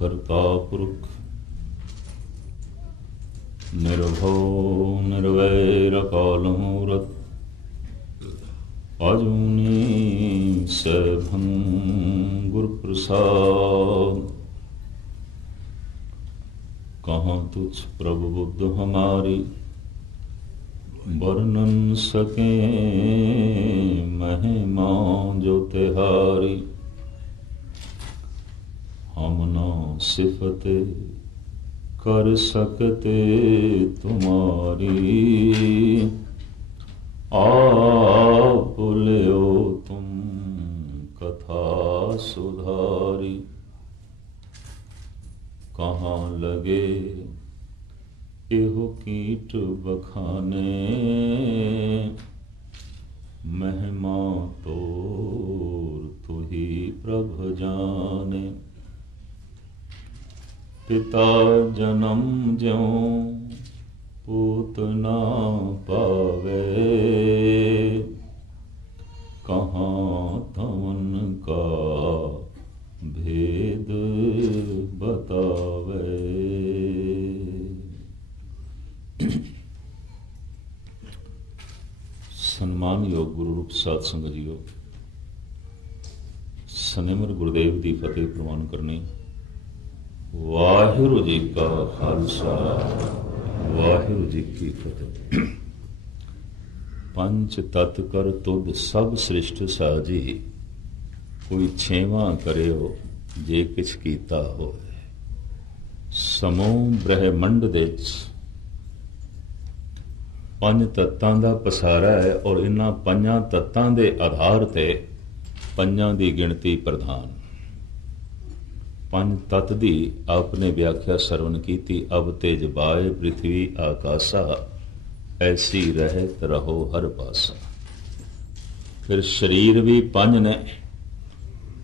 करता पुरख निर्भव निर्वैर अकाल मूरत अजूनी सैभं गुरु प्रसाद। कहाँ तुझ प्रभु बुद्ध हमारी वर्णन सके महिमा जो तिहारी। हम ना सिफते कर सकते तुम्हारी आप लियो तुम कथा सुधारी। कहाँ लगे एहो कीट बखाने महिमा तोर तू ही प्रभ जाने। पिता जन्म ज्यों पूत ना पावे कहाँ तवन का भेद बतावे। सन्मान योग गुरु रूप साध संगत जीओ, सनिमर गुरुदेव की फतेह प्रवान करनी। वाहिगुरु जी का खालसा वाहिगुरु जी की फतेह। पंच तत् कर तुद सब सृष्ट साजी कोई छेवां करियो जे किछ कीता होए। समूह ब्रह्मंड दे पंज तत्तां दा पसारा है और इन्हां पंजां तत्तां दे आधार ते पंजां दी गिणती प्रधान। पंज तत्त दी आपने व्याख्या सरवण कीती। अब तेज बाय पृथ्वी आकाशा ऐसी रहत रहो हर पासा। फिर शरीर भी पंज ने,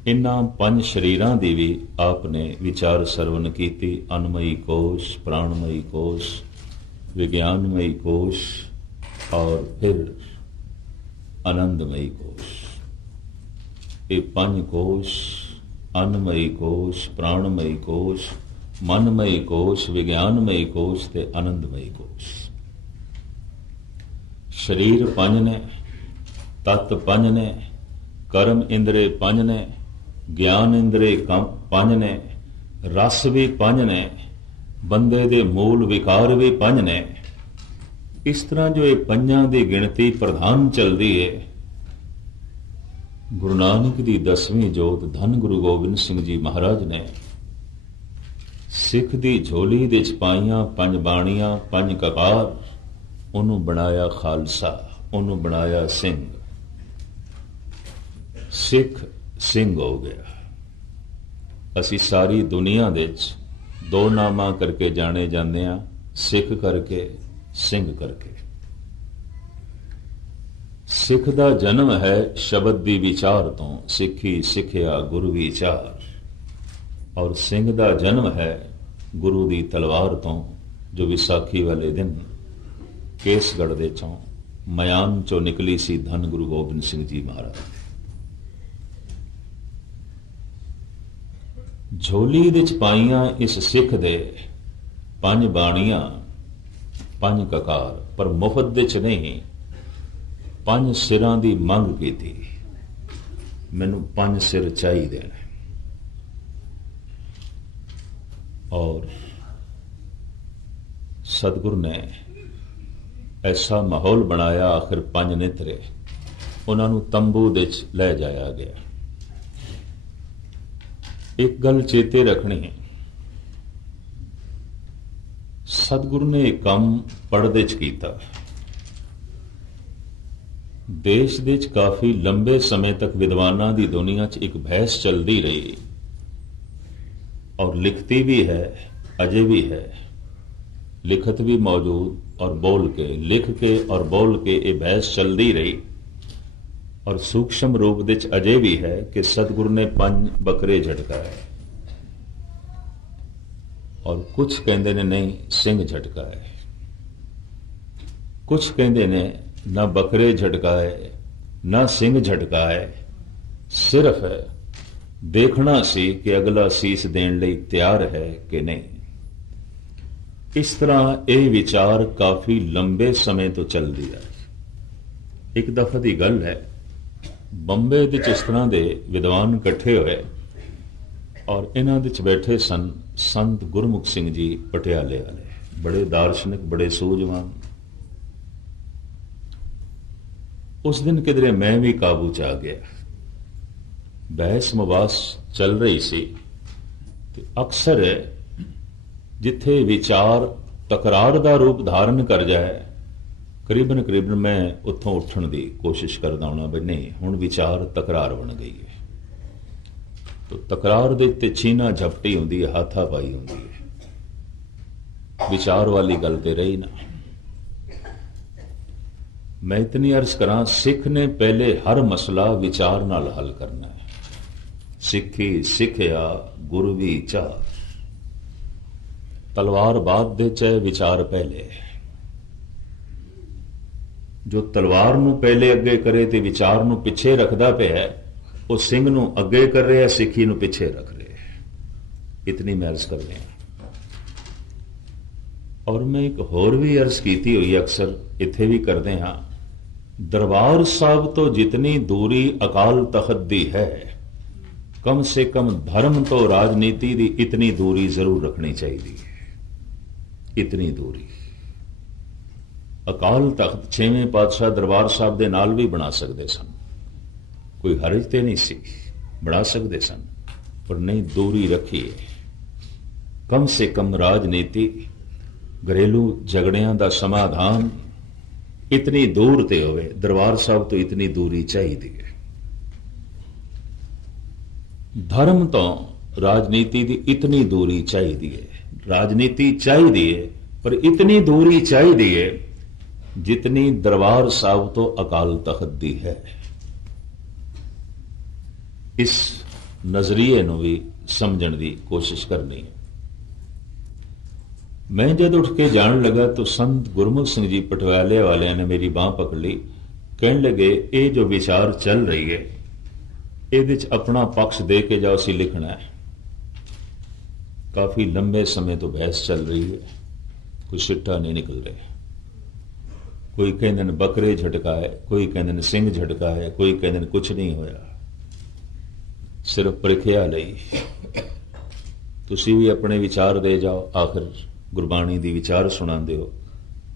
इन्हां पंज शरीरां दी भी आपने विचार सरवण कीती। अन्नमयी कोश, प्राणमयी कोश, विज्ञानमयी कोश और फिर आनंदमयी कोश। ये पंज कोश अन्नमयी कोश, प्राणमयी कोश, मनमयी कोश, विज्ञानमयी कोश ते आनंदमयी कोश। शरीर पंज ने, तत्त पंज ने, कर्म इंद्रे पंज ने, ज्ञान इंद्रे पंज ने, रस भी पंज ने, बंदे दे मूल विकार भी पंज ने। इस तरह जो ये पंजां दी गिणती प्रधान चलदी है। गुरु नानक दी 10वीं जोत धन गुरु गोबिंद सिंह जी महाराज ने सिख दी झोली दे पाइयां पंज बाणियां पंज ककार, उन्होंने बनाया खालसा, उन्होंने बनाया सिंह। सिख सिंह हो गया। असी सारी दुनिया दे दो नामा करके जाने जाते हैं, सिख करके, सिंह करके। सिख दा जन्म है शब्द दी विचार तो, सिखी सिखिया गुरु विचार। और सिंह दा जन्म है गुरु दी तलवार तो, जो विसाखी वाले दिन केसगढ़ दे चों मयान चो निकली सी धन गुरु गोबिंद सिंह जी महाराज। झोली विच पाइयां इस सिख दे पंज बाणियां पंज ककार, पर मुफ्त दे च नहीं, पंज सिरां दी मंग कीती। मैनू पंज सिर चाहिए ने। और सतगुरु ने ऐसा माहौल बनाया, आखिर पंज नेत्रे उन्होंने तंबू दे लै जाया गया। एक गल चेते रखनी है, सतगुरु ने एक काम पढ़दे च कीता। देश दे काफी लंबे समय तक विद्वानां दी दुनिया च एक बहस चलती रही और लिखती भी है, अजे भी है। लिखत भी मौजूद और बोल के, लिख के और बोल के ये बहस चलती रही। और सूक्ष्म रूप दे अजे भी है कि सतगुरु ने पंज बकरे झटकाए और कुछ कहते ने नहीं सिंह झटकाए, कुछ कहते ने ना बकरे झटकाए ना सिंह झटकाए, सिर्फ ਦੇਖਣਾ ਸੀ ਕਿ ਅਗਲਾ ਸੀਸ ਦੇਣ ਲਈ ਤਿਆਰ ਹੈ ਕਿ ਨਹੀਂ। ਇਸ ਤਰ੍ਹਾਂ ਇਹ ਵਿਚਾਰ ਕਾਫੀ ਲੰਬੇ ਸਮੇਂ ਤੋਂ ਚੱਲਦੀ ਹੈ। ਇੱਕ ਦਫਾ ਦੀ ਗੱਲ ਹੈ, ਬੰਬੇ ਵਿੱਚ ਇਸ ਤਰ੍ਹਾਂ ਦੇ ਵਿਦਵਾਨ ਇਕੱਠੇ ਹੋਏ ਔਰ ਇਹਨਾਂ ਵਿੱਚ ਬੈਠੇ ਸਨ ਸੰਤ ਗੁਰਮੁਖ ਸਿੰਘ ਜੀ ਪਟਿਆਲੇ ਵਾਲੇ, ਬੜੇ ਦਾਰਸ਼ਨਿਕ, ਬੜੇ ਸੂਝਵਾਨ। ਉਸ ਦਿਨ ਕਿਧਰੇ ਮੈਂ ਵੀ ਕਾਬੂ ਚ ਆ ਗਿਆ। ਬਹਿਸ ਮੁਬਾਸ ਚੱਲ ਰਹੀ ਸੀ ਤੇ ਅਕਸਰ ਜਿੱਥੇ ਵਿਚਾਰ ਤਕਰਾਰ ਦਾ ਰੂਪ ਧਾਰਨ ਕਰ ਜਾਏ, ਕਰੀਬਨ ਮੈਂ ਉੱਥੋਂ ਉੱਠਣ ਦੀ ਕੋਸ਼ਿਸ਼ ਕਰਦਾ ਹਾਂ ਵੀ ਨਹੀਂ, ਹੁਣ ਵਿਚਾਰ ਤਕਰਾਰ ਬਣ ਗਈ ਹੈ। ਤੋ ਤਕਰਾਰ ਦੇ ਉੱਤੇ ਛੀਨਾ ਝਪਟੀ ਹੁੰਦੀ ਹੈ, ਹਾਥਾਪਾਈ ਹੁੰਦੀ ਹੈ, ਵਿਚਾਰ ਵਾਲੀ ਗੱਲ ਤੇ ਰਹੀ ਨਾ। ਮੈਂ ਇਤਨੀ ਅਰਜ਼ ਕਰਾਂ, ਸਿੱਖ ਨੇ ਪਹਿਲੇ ਹਰ ਮਸਲਾ ਵਿਚਾਰ ਨਾਲ ਹੱਲ ਕਰਨਾ ਹੈ। ਸਿੱਖੀ ਸਿੱਖਿਆ ਗੁਰੂ ਵਿਚਾਰ, ਤਲਵਾਰ ਬਾਅਦ ਦੇ ਚਾਹੇ ਵਿਚਾਰ ਪਹਿਲੇ। ਜੋ ਤਲਵਾਰ ਨੂੰ ਪਹਿਲੇ ਅੱਗੇ ਕਰੇ ਤੇ ਵਿਚਾਰ ਨੂੰ ਪਿੱਛੇ ਰੱਖਦਾ ਪਿਆ, ਉਹ ਸਿੰਘ ਨੂੰ ਅੱਗੇ ਕਰ ਰਿਹਾ, ਸਿੱਖੀ ਨੂੰ ਪਿੱਛੇ ਰੱਖ ਰਿਹਾ। ਇਤਨੀ ਮੈਂ ਅਰਜ਼ ਕਰ ਰਿਹਾ। ਔਰ ਮੈਂ ਇੱਕ ਹੋਰ ਵੀ ਅਰਜ਼ ਕੀਤੀ ਹੋਈ, ਅਕਸਰ ਇੱਥੇ ਵੀ ਕਰਦੇ ਹਾਂ, ਦਰਬਾਰ ਸਾਹਿਬ ਤੋਂ ਜਿਤਨੀ ਦੂਰੀ ਅਕਾਲ ਤਖਤ ਦੀ ਹੈ, ਕਮ ਸੇ ਕਮ ਧਰਮ ਤੋਂ ਰਾਜਨੀਤੀ ਦੀ ਇਤਨੀ ਦੂਰੀ ਜ਼ਰੂਰ ਰੱਖਣੀ ਚਾਹੀਦੀ ਹੈ। ਇਤਨੀ ਦੂਰੀ। ਅਕਾਲ ਤਖਤ ਛੇਵੇਂ ਪਾਤਸ਼ਾਹ ਦਰਬਾਰ ਸਾਹਿਬ ਦੇ ਨਾਲ ਵੀ ਬਣਾ ਸਕਦੇ ਸਨ, ਕੋਈ ਹਰਜ ਤੇ ਨਹੀਂ ਸੀ, ਬਣਾ ਸਕਦੇ ਸਨ, ਪਰ ਨਹੀਂ, ਦੂਰੀ ਰੱਖੀਏ। ਕਮ ਸੇ ਕਮ ਰਾਜਨੀਤੀ, ਘਰੇਲੂ ਝਗੜਿਆਂ ਦਾ ਸਮਾਧਾਨ ਇਤਨੀ ਦੂਰ ਤੇ ਹੋਵੇ। ਦਰਬਾਰ ਸਾਹਿਬ ਤੋਂ ਇਤਨੀ ਦੂਰੀ ਚਾਹੀਦੀ ਹੈ। ਧਰਮ ਤੋਂ ਰਾਜਨੀਤੀ ਦੀ ਇਤਨੀ ਦੂਰੀ ਚਾਹੀਦੀ ਹੈ। ਰਾਜਨੀਤੀ ਚਾਹੀਦੀ ਹੈ, ਪਰ ਇਤਨੀ ਦੂਰੀ ਚਾਹੀਦੀ ਹੈ ਜਿਤਨੀ ਦਰਬਾਰ ਸਾਹਿਬ ਤੋਂ ਅਕਾਲ ਤਖਤ ਦੀ ਹੈ। ਇਸ ਨਜ਼ਰੀਏ ਨੂੰ ਵੀ ਸਮਝਣ ਦੀ ਕੋਸ਼ਿਸ਼ ਕਰਨੀ ਹੈ। ਮੈਂ ਜਦ ਉੱਠ ਕੇ ਜਾਣ ਲੱਗਾ ਤਾਂ ਸੰਤ ਗੁਰਮੁਖ ਸਿੰਘ ਜੀ ਪਟਿਆਲੇ ਵਾਲਿਆਂ ਨੇ ਮੇਰੀ ਬਾਂਹ ਪਕੜ ਲਈ। ਕਹਿਣ ਲੱਗੇ, ਇਹ ਜੋ ਵਿਚਾਰ ਚੱਲ ਰਹੀ ਹੈ, ਇਹਦੇ ਚ ਆਪਣਾ ਪਕਸ਼ ਦੇ ਕੇ ਜਾਓ, ਅਸੀਂ ਲਿਖਣਾ ਹੈ। ਕਾਫੀ ਲੰਬੇ ਸਮੇਂ ਤੋਂ ਬਹਿਸ ਚੱਲ ਰਹੀ ਹੈ, ਕੋਈ ਸਿੱਟਾ ਨਹੀਂ ਨਿਕਲ ਰਿਹਾ। ਕੋਈ ਕਹਿੰਦੇ ਨੇ ਬੱਕਰੇ ਝਟਕਾਏ, ਕੋਈ ਕਹਿੰਦੇ ਨੇ ਸਿੰਘ ਝਟਕਾਏ, ਕੋਈ ਕਹਿੰਦੇ ਨੇ ਕੁਛ ਨਹੀਂ ਹੋਇਆ, ਸਿਰਫ ਪ੍ਰੀਖਿਆ ਲਈ। ਤੁਸੀਂ ਵੀ ਆਪਣੇ ਵਿਚਾਰ ਦੇ ਜਾਓ। ਆਖਿਰ ਗੁਰਬਾਣੀ ਦੀ ਵਿਚਾਰ ਸੁਣਾਉਂਦੇ ਹੋ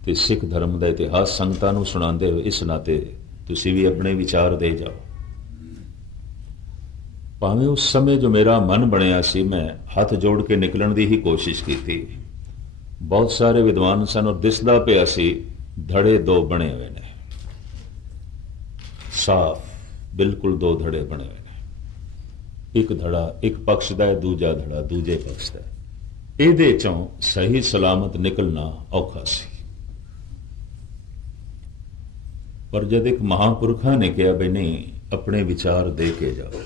ਤੇ ਸਿੱਖ ਧਰਮ ਦਾ ਇਤਿਹਾਸ ਸੰਗਤਾਂ ਨੂੰ ਸੁਣਾਉਂਦੇ ਹੋ, ਇਸ ਨਾਤੇ ਤੁਸੀਂ ਵੀ ਆਪਣੇ ਵਿਚਾਰ ਦੇ ਜਾਓ। ਭਾਵੇਂ ਉਸ ਸਮੇਂ ਜੋ ਮੇਰਾ ਮਨ ਬਣਿਆ ਸੀ, ਮੈਂ ਹੱਥ ਜੋੜ ਕੇ ਨਿਕਲਣ ਦੀ ਹੀ ਕੋਸ਼ਿਸ਼ ਕੀਤੀ। ਬਹੁਤ ਸਾਰੇ ਵਿਦਵਾਨ ਸਨ ਔਰ ਦਿਸਦਾ ਪਿਆ ਸੀ ਧੜੇ ਦੋ ਬਣੇ ਹੋਏ ਨੇ, ਸਾਫ਼ ਬਿਲਕੁਲ ਦੋ ਧੜੇ ਬਣੇ ਹੋਏ ਨੇ। ਇੱਕ ਧੜਾ ਇੱਕ ਪਕਸ਼ ਦਾ ਹੈ, ਦੂਜਾ ਧੜਾ ਦੂਜੇ ਪਕਸ਼ ਦਾ ਹੈ। ਇਹਦੇ ਚੋਂ ਸਹੀ ਸਲਾਮਤ ਨਿਕਲਣਾ ਔਖਾ ਸੀ। ਪਰ ਜਦ ਇੱਕ ਮਹਾਂਪੁਰਖਾਂ ਨੇ ਕਿਹਾ ਬਈ ਨਹੀਂ, ਆਪਣੇ ਵਿਚਾਰ ਦੇ ਕੇ ਜਾਓ,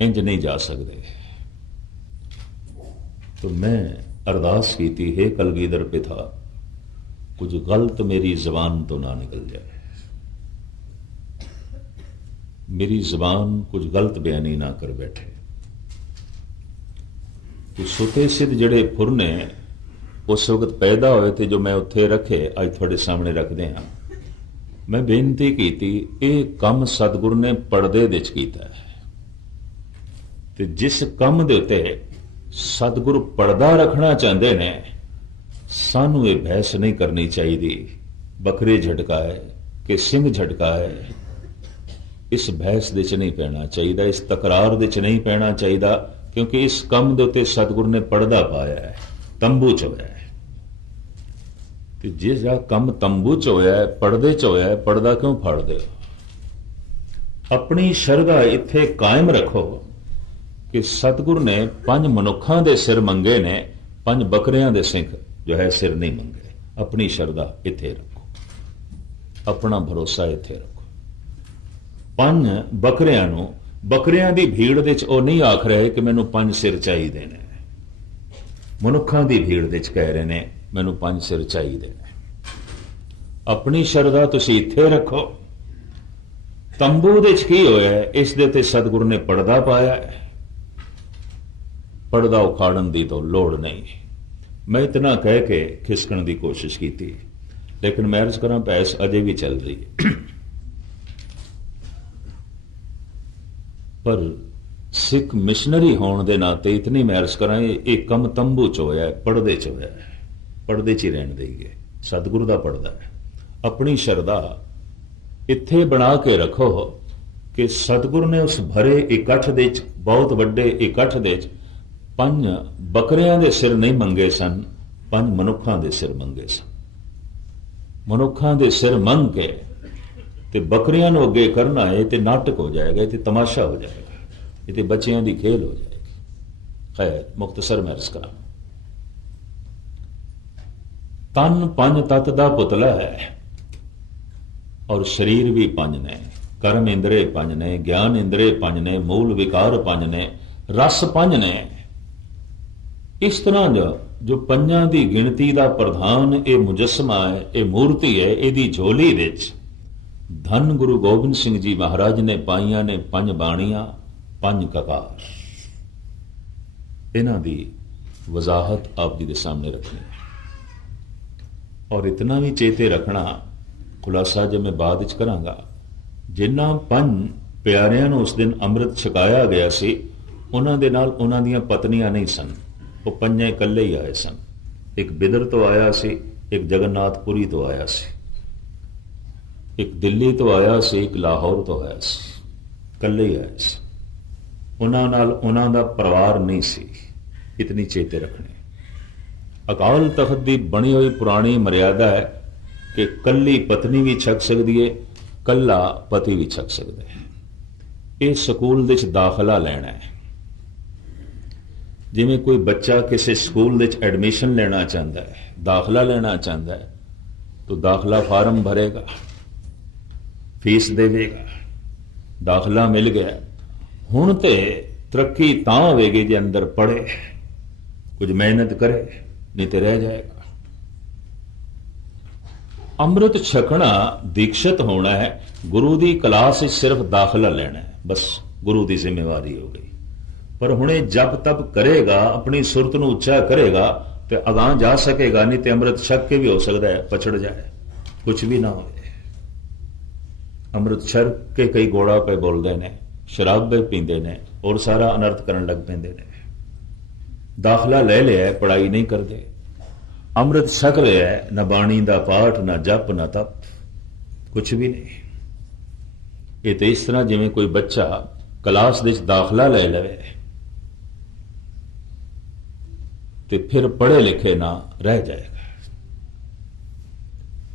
ਇੰਜ ਨਹੀਂ ਜਾ ਸਕਦੇ, तो मैं अरदास की थी, हे कलगीधर पिता, कुछ गलत मेरी जबान तो ना निकल जाए, मेरी जबान कुछ गलत बयानी ना कर बैठे। तो सुते सिद्ध जड़े फुर ने उस वक्त पैदा होए थे, जो मैं उत्थे रखे अज थोड़े सामने रखते हैं। मैं बेनती की थी, ये काम सतगुरु ने पड़दे विच कीता है, ते जिस काम दे उत्ते सतगुरु पड़दा रखना चाहते ने, सानू ये बहस नहीं करनी चाहिए बकरे झटकाए कि सिंह झटकाए, इस बहस दे च नहीं पैना चाहिए, इस तकरार दे च नहीं पैना चाहिए, क्योंकि इस काम दे उत्ते सतगुरु ने पड़दा पाया है, तंबू च होया है। तो जिस काम तंबू च होया है, पड़दे च होया है, पड़दा क्यों फाड़ दे? अपनी शरधा इत्थे कायम रखो कि सतगुरु ने 5 मनुखों के सिर मंगे ने, 5 बकरियां दे सिंह जो है सिर नहीं मंगे। अपनी शरधा इत्थे रखो, अपना भरोसा इत्थे रखो। 5 बकरियां नूं बकरियां दी भीड़ दे च ओ नहीं आख रहे कि मैनू 5 सिर चाहिए ने, मनुखों की भीड़ दे च कह रहे ने मैनू 5 सिर चाहिए ने। अपनी शरधा तुसीं इत्थे रखो ਤੰਬੂ ਦੇ 'ਚ ਕੀ ਹੋਇਆ, ਇਸ ਦੇ ਤੇ ਸਤਿਗੁਰੂ ਨੇ ਪਰਦਾ ਪਾਇਆ ਹੈ। ਪਰਦਾ ਉਖਾੜਨ ਦੀ ਤਾਂ ਲੋੜ ਨਹੀਂ। ਮੈਂ ਇਤਨਾ ਕਹਿ ਕੇ ਖਿਸਕਣ ਦੀ ਕੋਸ਼ਿਸ਼ ਕੀਤੀ, ਲੇਕਿਨ ਮੈਂ ਅਰਜ਼ ਕਰਾਂ ਬਹਿਸ ਅਜੇ ਵੀ ਚੱਲ ਰਹੀ ਹੈ। ਪਰ ਸਿੱਖ ਮਿਸ਼ਨਰੀ ਹੋਣ ਦੇ ਨਾਤੇ ਇਤਨੀ ਮੈਂ ਅਰਜ਼ ਕਰਾਂ, ਇਹ ਕੰਮ ਤੰਬੂ 'ਚ ਹੋਇਆ, ਪਰਦੇ 'ਚ ਹੋਇਆ, ਪਰਦੇ 'ਚ ਹੀ ਰਹਿਣ ਦੇਈਏ। ਸਤਿਗੁਰੂ ਦਾ ਪਰਦਾ ਹੈ। ਆਪਣੀ ਸ਼ਰਧਾ ਇੱਥੇ ਬਣਾ ਕੇ ਰੱਖੋ ਕਿ ਸਤਿਗੁਰੂ ਨੇ ਉਸ ਭਰੇ ਇਕੱਠ ਦੇ 'ਚ, ਬਹੁਤ ਵੱਡੇ ਇਕੱਠ ਦੇ 'ਚ 5 ਬੱਕਰਿਆਂ ਦੇ ਸਿਰ ਨਹੀਂ ਮੰਗੇ ਸਨ, 5 ਮਨੁੱਖਾਂ ਦੇ ਸਿਰ ਮੰਗੇ ਸਨ। ਮਨੁੱਖਾਂ ਦੇ ਸਿਰ ਮੰਗ ਕੇ ਤੇ ਬੱਕਰੀਆਂ ਨੂੰ ਅੱਗੇ ਕਰਨਾ ਹੈ ਤੇ ਨਾਟਕ ਹੋ ਜਾਏਗਾ, ਤੇ ਤਮਾਸ਼ਾ ਹੋ ਜਾਏਗਾ, ਇਹ ਤੇ ਬੱਚਿਆਂ ਦੀ ਖੇਲ ਹੋ ਜਾਏਗੀ। ਖੈਰ, ਮੁਖਤਸਰ ਮੈਂ ਅਰਜ਼ ਕਰਾਂ, ਤਨ 5 ਤੱਤ ਦਾ ਪੁਤਲਾ ਹੈ, ਔਰ ਸਰੀਰ ਵੀ 5 ਨੇ, ਕਰਮ ਇੰਦਰੇ 5 ਨੇ, ਗਿਆਨ ਇੰਦਰੇ 5 ਨੇ, ਮੂਲ ਵਿਕਾਰ 5 ਨੇ, ਰਸ 5 ਨੇ। ਇਸ ਤਰ੍ਹਾਂ ਜੋ 5 ਦੀ ਗਿਣਤੀ ਦਾ ਪ੍ਰਧਾਨ ਇਹ ਮੁਜੱਸਮਾ ਹੈ, ਇਹ ਮੂਰਤੀ ਹੈ, ਇਹਦੀ ਝੋਲੀ ਵਿੱਚ ਧੰਨ ਗੁਰੂ ਗੋਬਿੰਦ ਸਿੰਘ ਜੀ ਮਹਾਰਾਜ ਨੇ ਪਾਈਆਂ ਨੇ 5 ਬਾਣੀਆਂ, 5 ਕਕਾਰ। ਇਹਨਾਂ ਦੀ ਵਜ਼ਾਹਤ ਆਪ ਜੀ ਦੇ ਸਾਹਮਣੇ ਰੱਖਣੀ ਹੈ, ਔਰ ਇਤਨਾ ਵੀ ਚੇਤੇ ਰੱਖਣਾ, ਖੁਲਾਸਾ ਜੇ ਮੈਂ ਬਾਅਦ ਵਿੱਚ ਕਰਾਂਗਾ, ਜਿਨ੍ਹਾਂ 5 ਪਿਆਰਿਆਂ ਨੂੰ ਉਸ ਦਿਨ ਅੰਮ੍ਰਿਤ ਛਕਾਇਆ ਗਿਆ ਸੀ, ਉਹਨਾਂ ਦੇ ਨਾਲ ਉਹਨਾਂ ਦੀਆਂ ਪਤਨੀਆਂ ਨਹੀਂ ਸਨ। ਉਹ 5 ਇਕੱਲੇ ਹੀ ਆਏ ਸਨ। ਇੱਕ ਬਿਦਰ ਤੋਂ ਆਇਆ ਸੀ, ਇੱਕ ਜਗਨਨਾਥਪੁਰੀ ਤੋਂ ਆਇਆ ਸੀ, ਇੱਕ ਦਿੱਲੀ ਤੋਂ ਆਇਆ ਸੀ, ਇੱਕ ਲਾਹੌਰ ਤੋਂ ਆਇਆ ਸੀ, ਇਕੱਲੇ ਹੀ ਆਏ ਸੀ। ਉਹਨਾਂ ਨਾਲ ਉਹਨਾਂ ਦਾ ਪਰਿਵਾਰ ਨਹੀਂ ਸੀ। ਇਤਨੀ ਚੇਤੇ ਰੱਖਣੀ। ਅਕਾਲ ਤਖਤ ਦੀ ਬਣੀ ਹੋਈ ਪੁਰਾਣੀ ਮਰਿਆਦਾ ਹੈ ਕਿ ਕੱਲੀ ਪਤਨੀ ਵੀ ਛਕ ਸਕਦੀ ਹੈ, ਕੱਲਾ ਪਤੀ ਵੀ ਛਕ ਸਕਦਾ ਹੈ। ਇਹ ਸਕੂਲ ਦੇ ਵਿੱਚ ਦਾਖਲਾ ਲੈਣਾ ਹੈ। ਜਿਵੇਂ ਕੋਈ ਬੱਚਾ ਕਿਸੇ ਸਕੂਲ ਦੇ ਵਿੱਚ ਐਡਮਿਸ਼ਨ ਲੈਣਾ ਚਾਹੁੰਦਾ ਹੈ, ਦਾਖਲਾ ਲੈਣਾ ਚਾਹੁੰਦਾ ਹੈ, ਤਾਂ ਦਾਖਲਾ ਫਾਰਮ ਭਰੇਗਾ, ਫੀਸ ਦੇਵੇਗਾ, ਦਾਖਲਾ ਮਿਲ ਗਿਆ। ਹੁਣ ਤੇ ਤਰੱਕੀ ਤਾਂ ਹੋਵੇਗੀ ਜੇ ਅੰਦਰ ਪੜ੍ਹੇ, ਕੁਝ ਮਿਹਨਤ ਕਰੇ, ਨਹੀਂ ਤੇ ਰਹਿ ਜਾਏਗਾ। ਅੰਮ੍ਰਿਤ ਛਕਣਾ, ਦੀਕਸ਼ਿਤ ਹੋਣਾ ਹੈ, ਗੁਰੂ ਦੀ ਕਲਾਸ ਵਿੱਚ ਸਿਰਫ ਦਾਖਲਾ ਲੈਣਾ ਹੈ, ਬਸ ਗੁਰੂ ਦੀ ਜ਼ਿੰਮੇਵਾਰੀ ਹੋ ਗਈ। ਪਰ ਹੁਣੇ ਜਪ ਤਪ ਕਰੇਗਾ, ਆਪਣੀ ਸੁਰਤ ਨੂੰ ਉੱਚਾ ਕਰੇਗਾ ਤੇ ਅਗਾਂਹ ਜਾ ਸਕੇਗਾ, ਨਹੀਂ ਤੇ ਅੰਮ੍ਰਿਤ ਛਕ ਕੇ ਵੀ ਹੋ ਸਕਦਾ ਹੈ ਪਛੜ ਜਾਏ, ਕੁਝ ਵੀ ਨਾ ਹੋਵੇ। ਅੰਮ੍ਰਿਤ ਛਕ ਕੇ ਕਈ ਗੋੜਾ ਪੇ ਬੋਲਦੇ ਨੇ, ਸ਼ਰਾਬ ਵੀ ਪੀਂਦੇ ਨੇ, ਔਰ ਸਾਰਾ ਅਨਰਥ ਕਰਨ ਲੱਗ ਪੈਂਦੇ ਨੇ। ਦਾਖਲਾ ਲੈ ਲਿਆ, ਪੜ੍ਹਾਈ ਨਹੀਂ ਕਰਦੇ, ਅੰਮ੍ਰਿਤ ਛਕ ਲਿਆ, ਨਾ ਬਾਣੀ ਦਾ ਪਾਠ, ਨਾ ਜਪ, ਨਾ ਤਪ, ਕੁਝ ਵੀ ਨਹੀਂ। ਇਹ ਤੇ ਇਸ ਤਰ੍ਹਾਂ ਜਿਵੇਂ ਕੋਈ ਬੱਚਾ ਕਲਾਸ ਦੇ ਵਿੱਚ ਦਾਖਲਾ ਲੈ ਲਵੇ ਤੇ ਫਿਰ ਪੜ੍ਹੇ ਲਿਖੇ ਨਾ ਰਹਿ ਜਾਏਗਾ।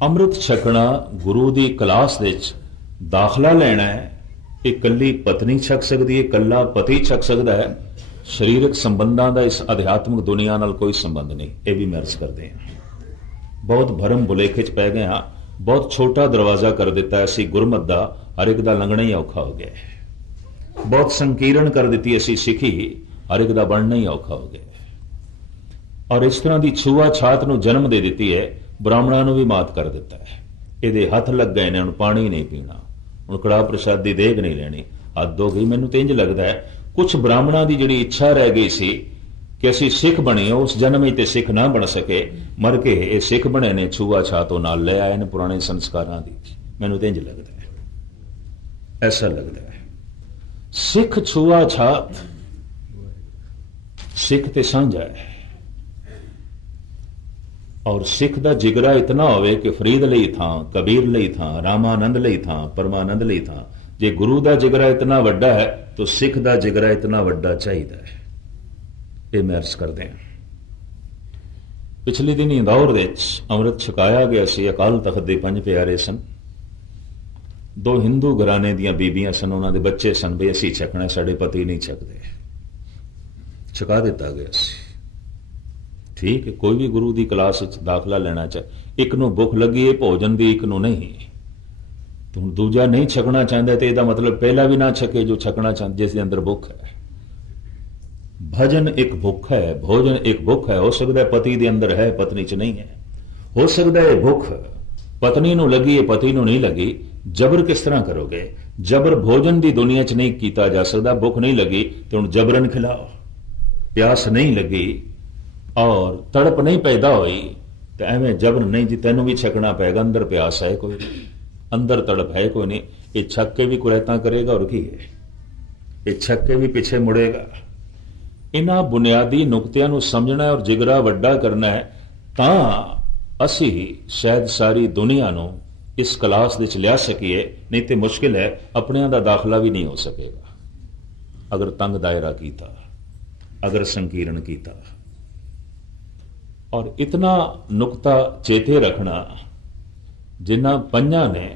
ਅੰਮ੍ਰਿਤ ਛਕਣਾ, ਗੁਰੂ ਦੀ ਕਲਾਸ ਦੇ ਵਿੱਚ ਦਾਖਲਾ ਲੈਣਾ ਹੈ। ਇਹ ਇਕੱਲੀ ਪਤਨੀ ਛਕ ਸਕਦੀ ਹੈ, ਇਕੱਲਾ ਪਤੀ ਛਕ ਸਕਦਾ ਹੈ। ਸਰੀਰਕ ਸੰਬੰਧਾਂ ਦਾ ਇਸ ਅਧਿਆਤਮਿਕ ਦੁਨੀਆ ਨਾਲ ਕੋਈ ਸੰਬੰਧ ਨਹੀਂ। ਇਹ ਵੀ ਮਰਜ਼ ਕਰਦੇ ਹਾਂ। ਬਹੁਤ ਭਰਮ ਭੁਲੇਖੇ 'ਚ ਪੈ ਗਏ ਹਾਂ। ਬਹੁਤ ਛੋਟਾ ਦਰਵਾਜ਼ਾ ਕਰ ਦਿੱਤਾ ਅਸੀਂ ਗੁਰਮਤ ਦਾ, ਹਰ ਇੱਕ ਦਾ ਲੰਘਣਾ ਹੀ ਔਖਾ ਹੋ ਗਿਆ। ਬਹੁਤ ਸੰਕੀਰਣ ਕਰ ਦਿੱਤੀ ਅਸੀਂ ਸਿੱਖੀ, ਹਰ ਇੱਕ ਦਾ ਬਣਨਾ ਹੀ ਔਖਾ ਹੋ ਗਿਆ। ਔਰ ਇਸ ਤਰ੍ਹਾਂ ਦੀ ਛੂਆ ਛਾਤ ਨੂੰ ਜਨਮ ਦੇ ਦਿੱਤੀ ਹੈ, ਬ੍ਰਾਹਮਣਾਂ ਨੂੰ ਵੀ ਮਾਤ ਕਰ ਦਿੱਤਾ ਹੈ। ਇਹਦੇ ਹੱਥ ਲੱਗ ਗਏ ਨੇ, ਹੁਣ ਪਾਣੀ ਨਹੀਂ ਪੀਣਾ, ਹੁਣ ਕੜਾਹ ਪ੍ਰਸ਼ਾਦ ਦੀ ਦੇਗ ਨਹੀਂ ਲੈਣੀ, ਹੱਦ ਹੋ ਗਈ। ਮੈਨੂੰ ਤੇ ਇੰਜ ਲੱਗਦਾ ਹੈ ਕੁਝ ਬ੍ਰਾਹਮਣਾਂ ਦੀ ਜਿਹੜੀ ਇੱਛਾ ਰਹਿ ਗਈ ਸੀ ਕਿ ਅਸੀਂ ਸਿੱਖ ਬਣੀਏ, ਉਸ ਜਨਮ ਵਿੱਚ ਤੇ ਸਿੱਖ ਨਾ ਬਣ ਸਕੇ, ਮਰ ਕੇ ਇਹ ਸਿੱਖ ਬਣੇ ਨੇ, ਛੂਆ ਛਾਤੋਂ ਨਾਲ ਲੈ ਆਏ ਨੇ ਪੁਰਾਣੇ ਸੰਸਕਾਰਾਂ ਦੀ। ਮੈਨੂੰ ਤੇ ਇੰਜ ਲੱਗਦਾ ਹੈ, ਐਸਾ ਲੱਗਦਾ ਹੈ। ਸਿੱਖ ਛੂਆ ਛਾਤ, ਸਿੱਖ ਤੇ ਸਾਂਝਾ ਹੈ। ਔਰ ਸਿੱਖ ਦਾ ਜਿਗਰਾ ਇਤਨਾ ਹੋਵੇ ਕਿ ਫਰੀਦ ਲਈ ਥਾਂ, ਕਬੀਰ ਲਈ ਥਾਂ, ਰਾਮਾਨੰਦ ਲਈ ਥਾਂ, ਪਰਮਾਨੰਦ ਲਈ ਥਾਂ। ਜੇ ਗੁਰੂ ਦਾ ਜਿਗਰਾ ਇਤਨਾ ਵੱਡਾ ਹੈ ਤਾਂ ਸਿੱਖ ਦਾ ਜਿਗਰਾ ਇਤਨਾ ਵੱਡਾ ਚਾਹੀਦਾ ਹੈ। ਇਹ ਮੈਂ ਅਰਜ਼ ਕਰਦੇ ਹਾਂ। ਪਿਛਲੇ ਦਿਨ ਇੰਦੌਰ ਵਿੱਚ ਅੰਮ੍ਰਿਤ ਛਕਾਇਆ ਗਿਆ ਸੀ। ਅਕਾਲ ਤਖਤ ਦੇ 5 ਪਿਆਰੇ ਸਨ, 2 ਹਿੰਦੂ ਘਰਾਣੇ ਦੀਆਂ ਬੀਬੀਆਂ ਸਨ, ਉਹਨਾਂ ਦੇ ਬੱਚੇ ਸਨ। ਵੀ ਅਸੀਂ ਛਕਣਾ, ਸਾਡੇ ਪਤੀ ਨਹੀਂ ਛਕਦੇ। ਛਕਾ ਦਿੱਤਾ ਗਿਆ ਸੀ। ਠੀਕ ਹੈ, ਕੋਈ ਵੀ ਗੁਰੂ ਦੀ ਕਲਾਸ ਵਿੱਚ ਦਾਖਲਾ ਲੈਣਾ ਚਾਹੇ, ਇੱਕ ਨੂੰ ਭੁੱਖ ਲੱਗੀ ਹੈ ਭੋਜਨ ਦੀ, ਇੱਕ ਨੂੰ ਨਹੀਂ। ਹੁਣ ਦੂਜਾ ਨਹੀਂ ਛਕਣਾ ਚਾਹੁੰਦਾ ਤੇ ਇਹਦਾ ਮਤਲਬ ਪਹਿਲਾ ਵੀ ਨਾ ਛਕੇ ਜੋ ਛਕਣਾ ਚਾਹੁੰਦਾ, ਜਿਸ ਦੇ ਅੰਦਰ ਭੁੱਖ ਹੈ। ਭਜਨ ਇੱਕ ਭੁੱਖ ਹੈ, ਭੋਜਨ ਇੱਕ ਭੁੱਖ ਹੈ। ਹੋ ਸਕਦਾ ਹੈ ਪਤੀ ਦੇ ਅੰਦਰ ਹੈ, ਪਤਨੀ 'ਚ ਨਹੀਂ ਹੈ। ਹੋ ਸਕਦਾ ਹੈ ਭੁੱਖ ਪਤਨੀ ਨੂੰ ਲੱਗੀ ਹੈ, ਪਤੀ ਨੂੰ ਨਹੀਂ ਲੱਗੀ। ਜ਼ਬਰ ਕਿਸ ਤਰ੍ਹਾਂ ਕਰੋਗੇ? जबर भोजन की दुनिया च नहीं किया जा सकता। भुख नहीं लगी तो हुण जबरन खिलाओ, प्यास नहीं लगी और तड़प नहीं पैदा हुई तो एवं जबरन नहीं जी तेनों भी छकना पेगा, अंदर प्यास है कोई नहीं, अंदर तड़प है कोई नहीं, ये छक के भी कुरैतां करेगा और की है, ये छक के भी पिछे मुड़ेगा। इन्हां बुनियादी नुकतियां नूं समझना और जिगरा वड्डा करना है, तां असी शायद सारी दुनिया नूं इस क्लास विच लिया सकीए, नहीं तो मुश्किल है, अपनियां दा दाखला भी नहीं हो सकेगा अगर तंग दायरा कीता, अगर संकीर्ण कीता। और इतना नुकता चेते रखना, जिन्हां पंजां ने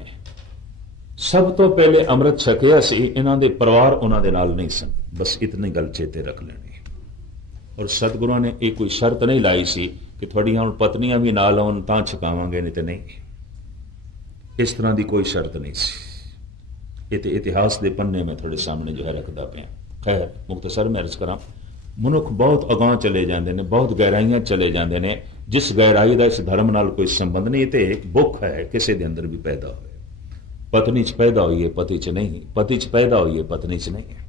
सब तो पहले अमृत छकिया सी, इन्हां दे परिवार उन्हां दे नाल नहीं सन, बस इतनी गल चेते रख लेनी। और सतगुरुआं ने एक कोई शर्त नहीं लाई सी कि थोड़ियां हुण पत्नियां भी नाल आउण तां छकावांगे, नहीं तो नहीं, इस तरह की कोई शर्त नहीं सी। ये तो इतिहास के पन्ने में थोड़े सामने जो है रखता पाया। खैर मुख्तसर मैं अर्ज करा, मनुख बहुत अगां चले जाते हैं, बहुत गहराइयां चले जाते हैं, जिस गहराई का इस धर्म नाल कोई संबंध नहीं। तो एक भुख है किसी के अंदर भी पैदा हो, पत्नी च पैदा हुई है पति च नहीं, पति च पैदा हुई है पत्नी च नहीं है।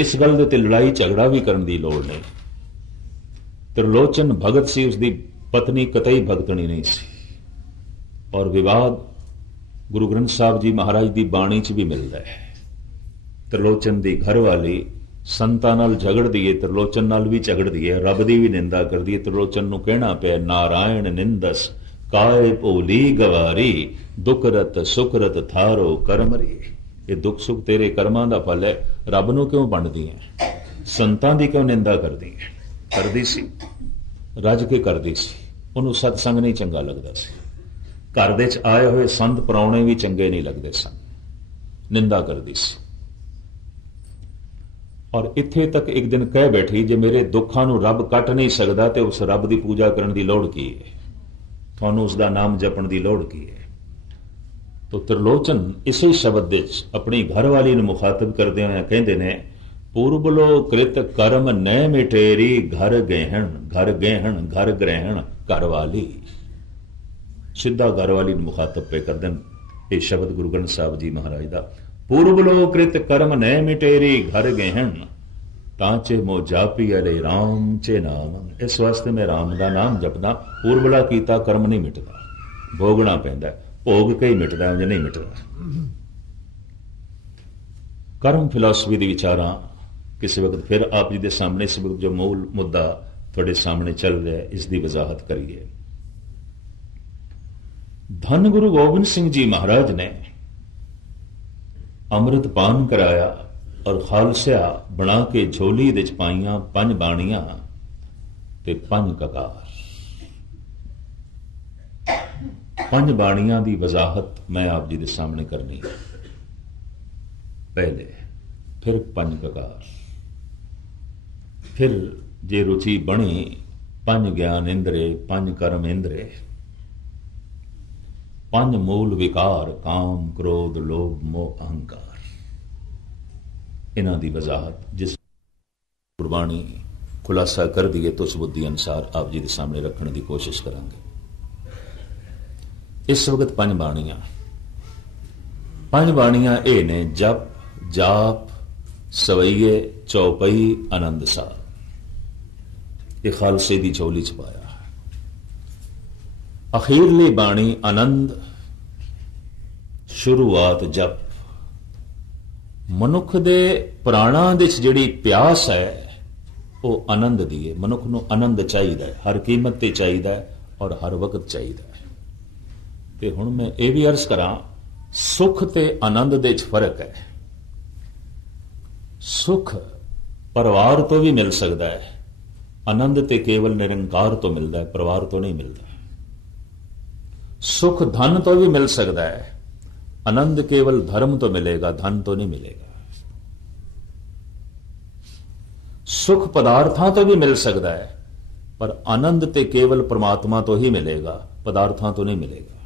इस गल दे ते लड़ाई झगड़ा भी करने की लोड़ नहीं। त्रिलोचन भगत सी, उसकी पत्नी कतई भगतनी नहीं सी। और विवाद गुरु ग्रंथ साहब जी महाराज की बाणी च भी मिलता है। त्रिलोचन की घर वाली संतां नाल झगड़दी है, त्रिलोचन नाल भी झगड़दी है, रब की भी निंदा करदी है। त्रिलोचन नूं कहना पिया नारायण निंदस काय भोली गवारी, दुखरत सुखरत थारो करमरी। ये दुख सुख तेरे कर्मां दा फल है, रब नूं क्यों बनदी है, संतां दी क्यों निंदा करदी है? करदी सी, रज के करदी सी, उन्होंने सत्संग नहीं चंगा लगता सी, घर दे च आए हुए संत पराउणे भी चंगे नहीं लगते सन, निंदा करदी सी। और इत्थे तक एक दिन कह बैठी, जे मेरे दुखां नूं रब कट नहीं सकता तो उस रब की पूजा करने की लोड़ की है, तुहानूं उसका नाम जपण की लोड़ की है? तो त्रिलोचन इसी शब्द विच अपनी घरवाली नूं मुखातब करदे होए कहंदे ने, पूर्वलो कृत कर्म न मिटेरी, घर गहण घर गहण घर ग्रहण घरवाली। सीधा घरवाली नूं मुखातब पे कर देन ये शब्द गुरु ग्रंथ साहब जी महाराज दा। पूर्वलो कृत कर्म न मिटेरी, घर गहण तांचे मो जापी अले राम चे नाम। इस वास्ते मैं राम का नाम जपदा, पूर्वला कीता कर्म नहीं मिटदा, भोगना पैंदा, भोग के ही मिटदा, उंज नहीं मिटदा। कर्म फिलॉसफी दी विचारां किसी वक्त फिर आप जी के सामने इस वक्त जो मूल मुद्दा थोड़े सामने चल रहा है, इसकी वजाहत करिए। धन गुरु गोबिंद सिंह जी महाराज ने अमृत पान कराया और खालसा बना के झोली दे पाइया 5 बाणियां ते 5 ककार। 5 बाणियां की वजाहत मैं आप जी के सामने करनी है। पहले फिर 5 ककार, फिर जे रुचि बनी 5 ज्ञान इंद्रे, 5 कर्म इंद्रे, 5 मूल विकार काम क्रोध लोभ मोह अहंकार। इन्हां दी वजाहत जिस गुरबाणी खुलासा कर दिए तो उस बुद्धि अनुसार आप जी के सामने रखने की कोशिश करांगे। इस वक्त 5 बाणियां, 5 बाणियां ये ने जप जाप सवैये चौपई आनंद साहब। ये खालसे की झोली च पाया। अखीरली बाणी आनंद, शुरुआत जप। मनुख दे प्राणां दे जिहड़ी प्यास है वो आनंद दी है। मनुख नूं आनंद चाहिए, हर कीमत ते चाहिए और हर वक्त चाहिए। ते हुण मैं ये भी अर्ज करां, सुख ते आनंद दे च फर्क है। सुख परिवार तो भी मिल सकता है, आनंद ते केवल निरंकार तो मिलता है, परिवार तो नहीं मिलता। सुख धन तो भी मिल सकता है, आनंद केवल धर्म तो मिलेगा, धन तो नहीं मिलेगा। सुख पदार्थां तो भी मिल सकता है, पर आनंद ते केवल परमात्मा तो ही मिलेगा, पदार्थां तो नहीं मिलेगा।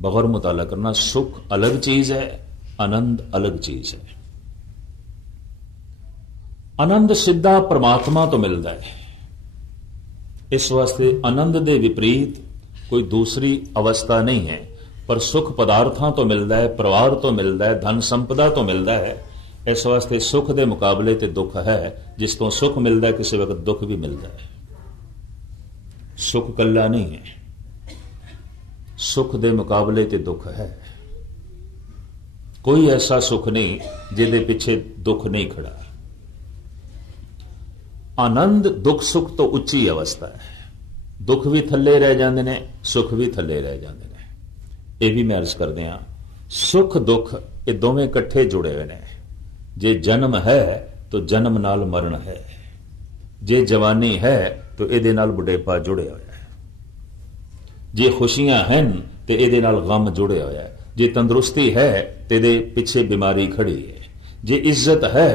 बगैर मुताला करना, सुख अलग चीज है, आनंद अलग चीज है। आनंद सीधा परमात्मा तो मिलता है। इस वास्ते आनंद दे विपरीत कोई दूसरी अवस्था नहीं है। पर सुख पदार्थां तो मिलता है, परिवार तो मिलता है, धन संपदा तो मिलता है। इस वास्ते सुख के मुकाबले ते दुख है। जिस तो सुख मिलता है किसी वक्त दुख भी मिलता है। सुख कल्ला नहीं है, सुख के मुकाबले ते दुख है। कोई ऐसा सुख नहीं जिहदे पिछे दुख नहीं खड़ा। आनंद दुख सुख तो उच्ची अवस्था है। दुख भी थले रह जाते ने, सुख भी थले रह जाते ने। यह भी मैं अर्ज करदे हां, सुख दुख ये दोवें इकट्ठे जुड़े हुए ने। जे जन्म है तो जन्म नाल मरण है, जे जवानी है तो इहदे नाल बुढ़ेपा जुड़े होया है, जे खुशियां हैं तो इहदे नाल गम जुड़े होया है, जे तंदुरुस्ती है तो इहदे पिछे बीमारी खड़ी है, जे इज्जत है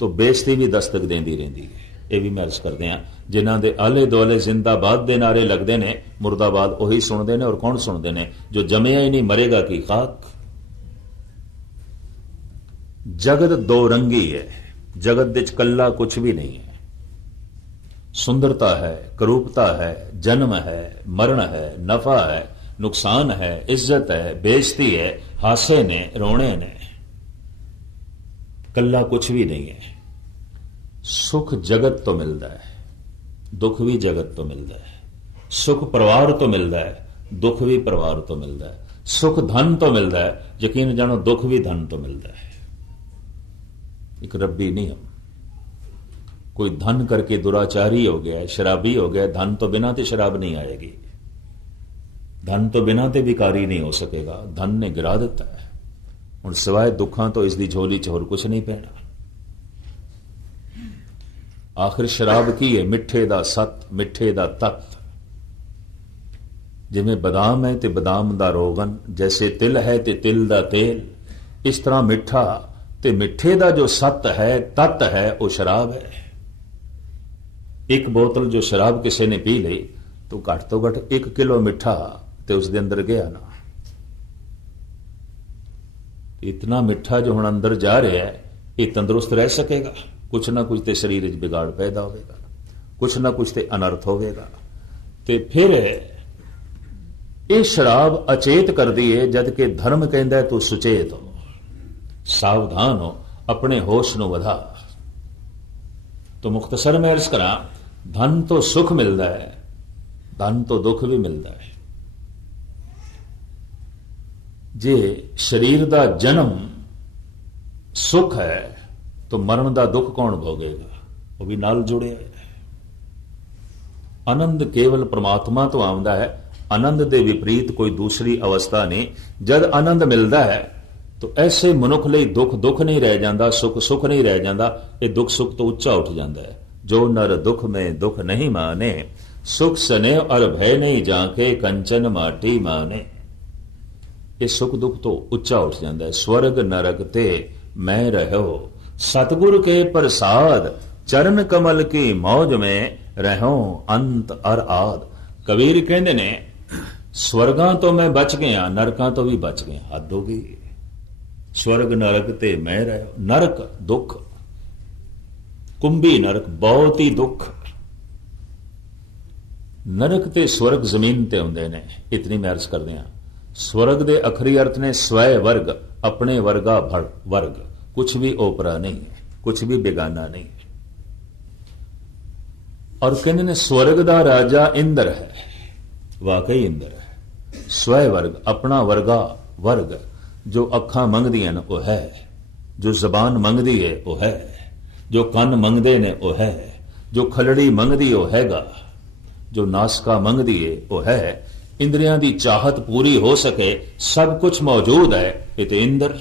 तो बेइज्जती भी दस्तक देंदी रहिंदी है। यह भी मैं अर्ज करदे हां, जिन्हां दे आले दुआले जिंदाबाद दे नारे लगदे ने, मुर्दाबाद उही सुनदे ने। और कौन सुनदे ने? जो जमिया ही नहीं, मरेगा की खाक। जगत दो रंगी है, जगत दे कल्ला कुछ भी नहीं है। सुंदरता है, करूपता है, जन्म है, मरण है, नफा है, नुकसान है, इज्जत है, बेइज्जती है, हासे ने, रोने ने, कल्ला कुछ भी नहीं है। सुख जगत तो मिलता है, दुख भी जगत तो मिलता है। सुख परिवार तो मिलता है, दुख भी परिवार तो मिलता है। सुख धन तो मिलता है, यकीन जानो दुख भी धन तो मिलता है। एक रब्बी नियम, कोई धन करके दुराचारी हो गया, शराबी हो गया, धन तो बिना ते शराब नहीं आएगी, धन तो बिना ते भिखारी नहीं हो सकेगा। धन ने गिरा दिता है। हुण सिवाय दुखां तो इसकी झोली च होर कुछ नहीं पैना। आखिर शराब की है? मिठे दा सत, मिठे दा तत्त। जिमें बदाम है ते बदाम दा रोगन, जैसे तिल है ते तिल दा तेल, इस तरह मिठा ते मिठे दा जो सत है, तत्त है, वो शराब है। एक बोतल जो शराब किसी ने पी ली तो घट तो घट 1 किलो मिठा ते उसके अंदर गया ना। इतना मिठा जो हुण अंदर जा रहा है, ये तंदुरुस्त रह सकेगा? कुछ ना कुछ तो शरीर बिगाड़ पैदा होगा, कुछ ना कुछ तो अनर्थ होगा। तो फिर ये शराब अचेत कर दी है, जबकि धर्म कहता है तू सुचेत हो, सावधान हो, अपने होश नूं वधा। तो मुख्तसर में अर्ज करा, धन तो सुख मिलता है, धन तो दुख भी मिलता है। जे शरीर दा जन्म सुख है तो मरण दा दुख कौन भोगेगा? वो भी नाल जुड़े है। आनंद केवल परमात्मा तो आंदा है। आनंद दे विपरीत कोई दूसरी अवस्था नहीं। जद आनंद मिलता है तो ऐसे मनुख लई दुख दुख नहीं रह जाता, सुख सुख नहीं रह जाता। ये दुख सुख तो उच्चा उठ जाता है। जो नर दुख में दुख नहीं माने, सुख सने और भय नहीं जाके, कंचन माटी माने। ये सुख दुख तो उच्चा उठ जाता है। स्वर्ग नरक ते मैं रहो, सतगुरु के प्रसाद, चरण कमल की मौज में रहो अंत और आद। कबीर कहते ने, स्वर्गां तो मैं बच गया, नरकां तो भी बच गया। हद हो गई। स्वर्ग नरक ते मैं रहो, नरक दुख, कुंभी नरक बहुत ही दुख। नरक ते स्वर्ग जमीन ते हुंदे ने। इतनी मैं अर्ज करदे हां, स्वर्ग दे अखरी अर्थ ने स्वय वर्ग, अपने वर्गा वर्ग। कुछ भी ओपरा नहीं है, कुछ भी बेगाना नहीं है। और कहने ने स्वर्ग दा राजा इंद्र है। वाकई इंद्र है। स्वय वर्ग, अपना वर्गा वर्ग। जो अखां मंगदियां ने वो है, जो जबान मंगदी है वो है, जो कन मंगदे ने वो है, जो खलड़ी मंगदी वो हैगा, जो नासका मंगदी है वो है। इंद्रियां दी चाहत पूरी हो सके, सब कुछ मौजूद है। ये तो इंद्र,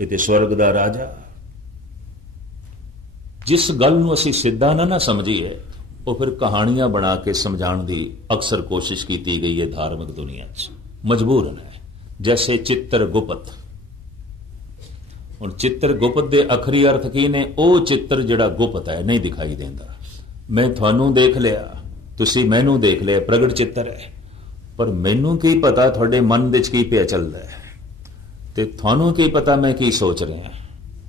ये तो स्वर्ग दा राजा। जिस गल नूं असीं सिद्धा ना समझीए, वो फिर कहानियां बना के समझाने की अक्सर कोशिश की गई है धार्मिक दुनिया च, मजबूरन है। जैसे चित्र गुप्त। हुण चित्र गुप्त दे अखरी अर्थ की ने? वो चित्र जिहड़ा गुप्त है, नहीं दिखाई देंदा। मैं थानू देख लिया, तुसी मैनू देख लिया, प्रगट चित्र है। पर मैनू की पता थोड़े मन विच की पिया चलदा है, ते थानू की पता मैं की सोच रहा,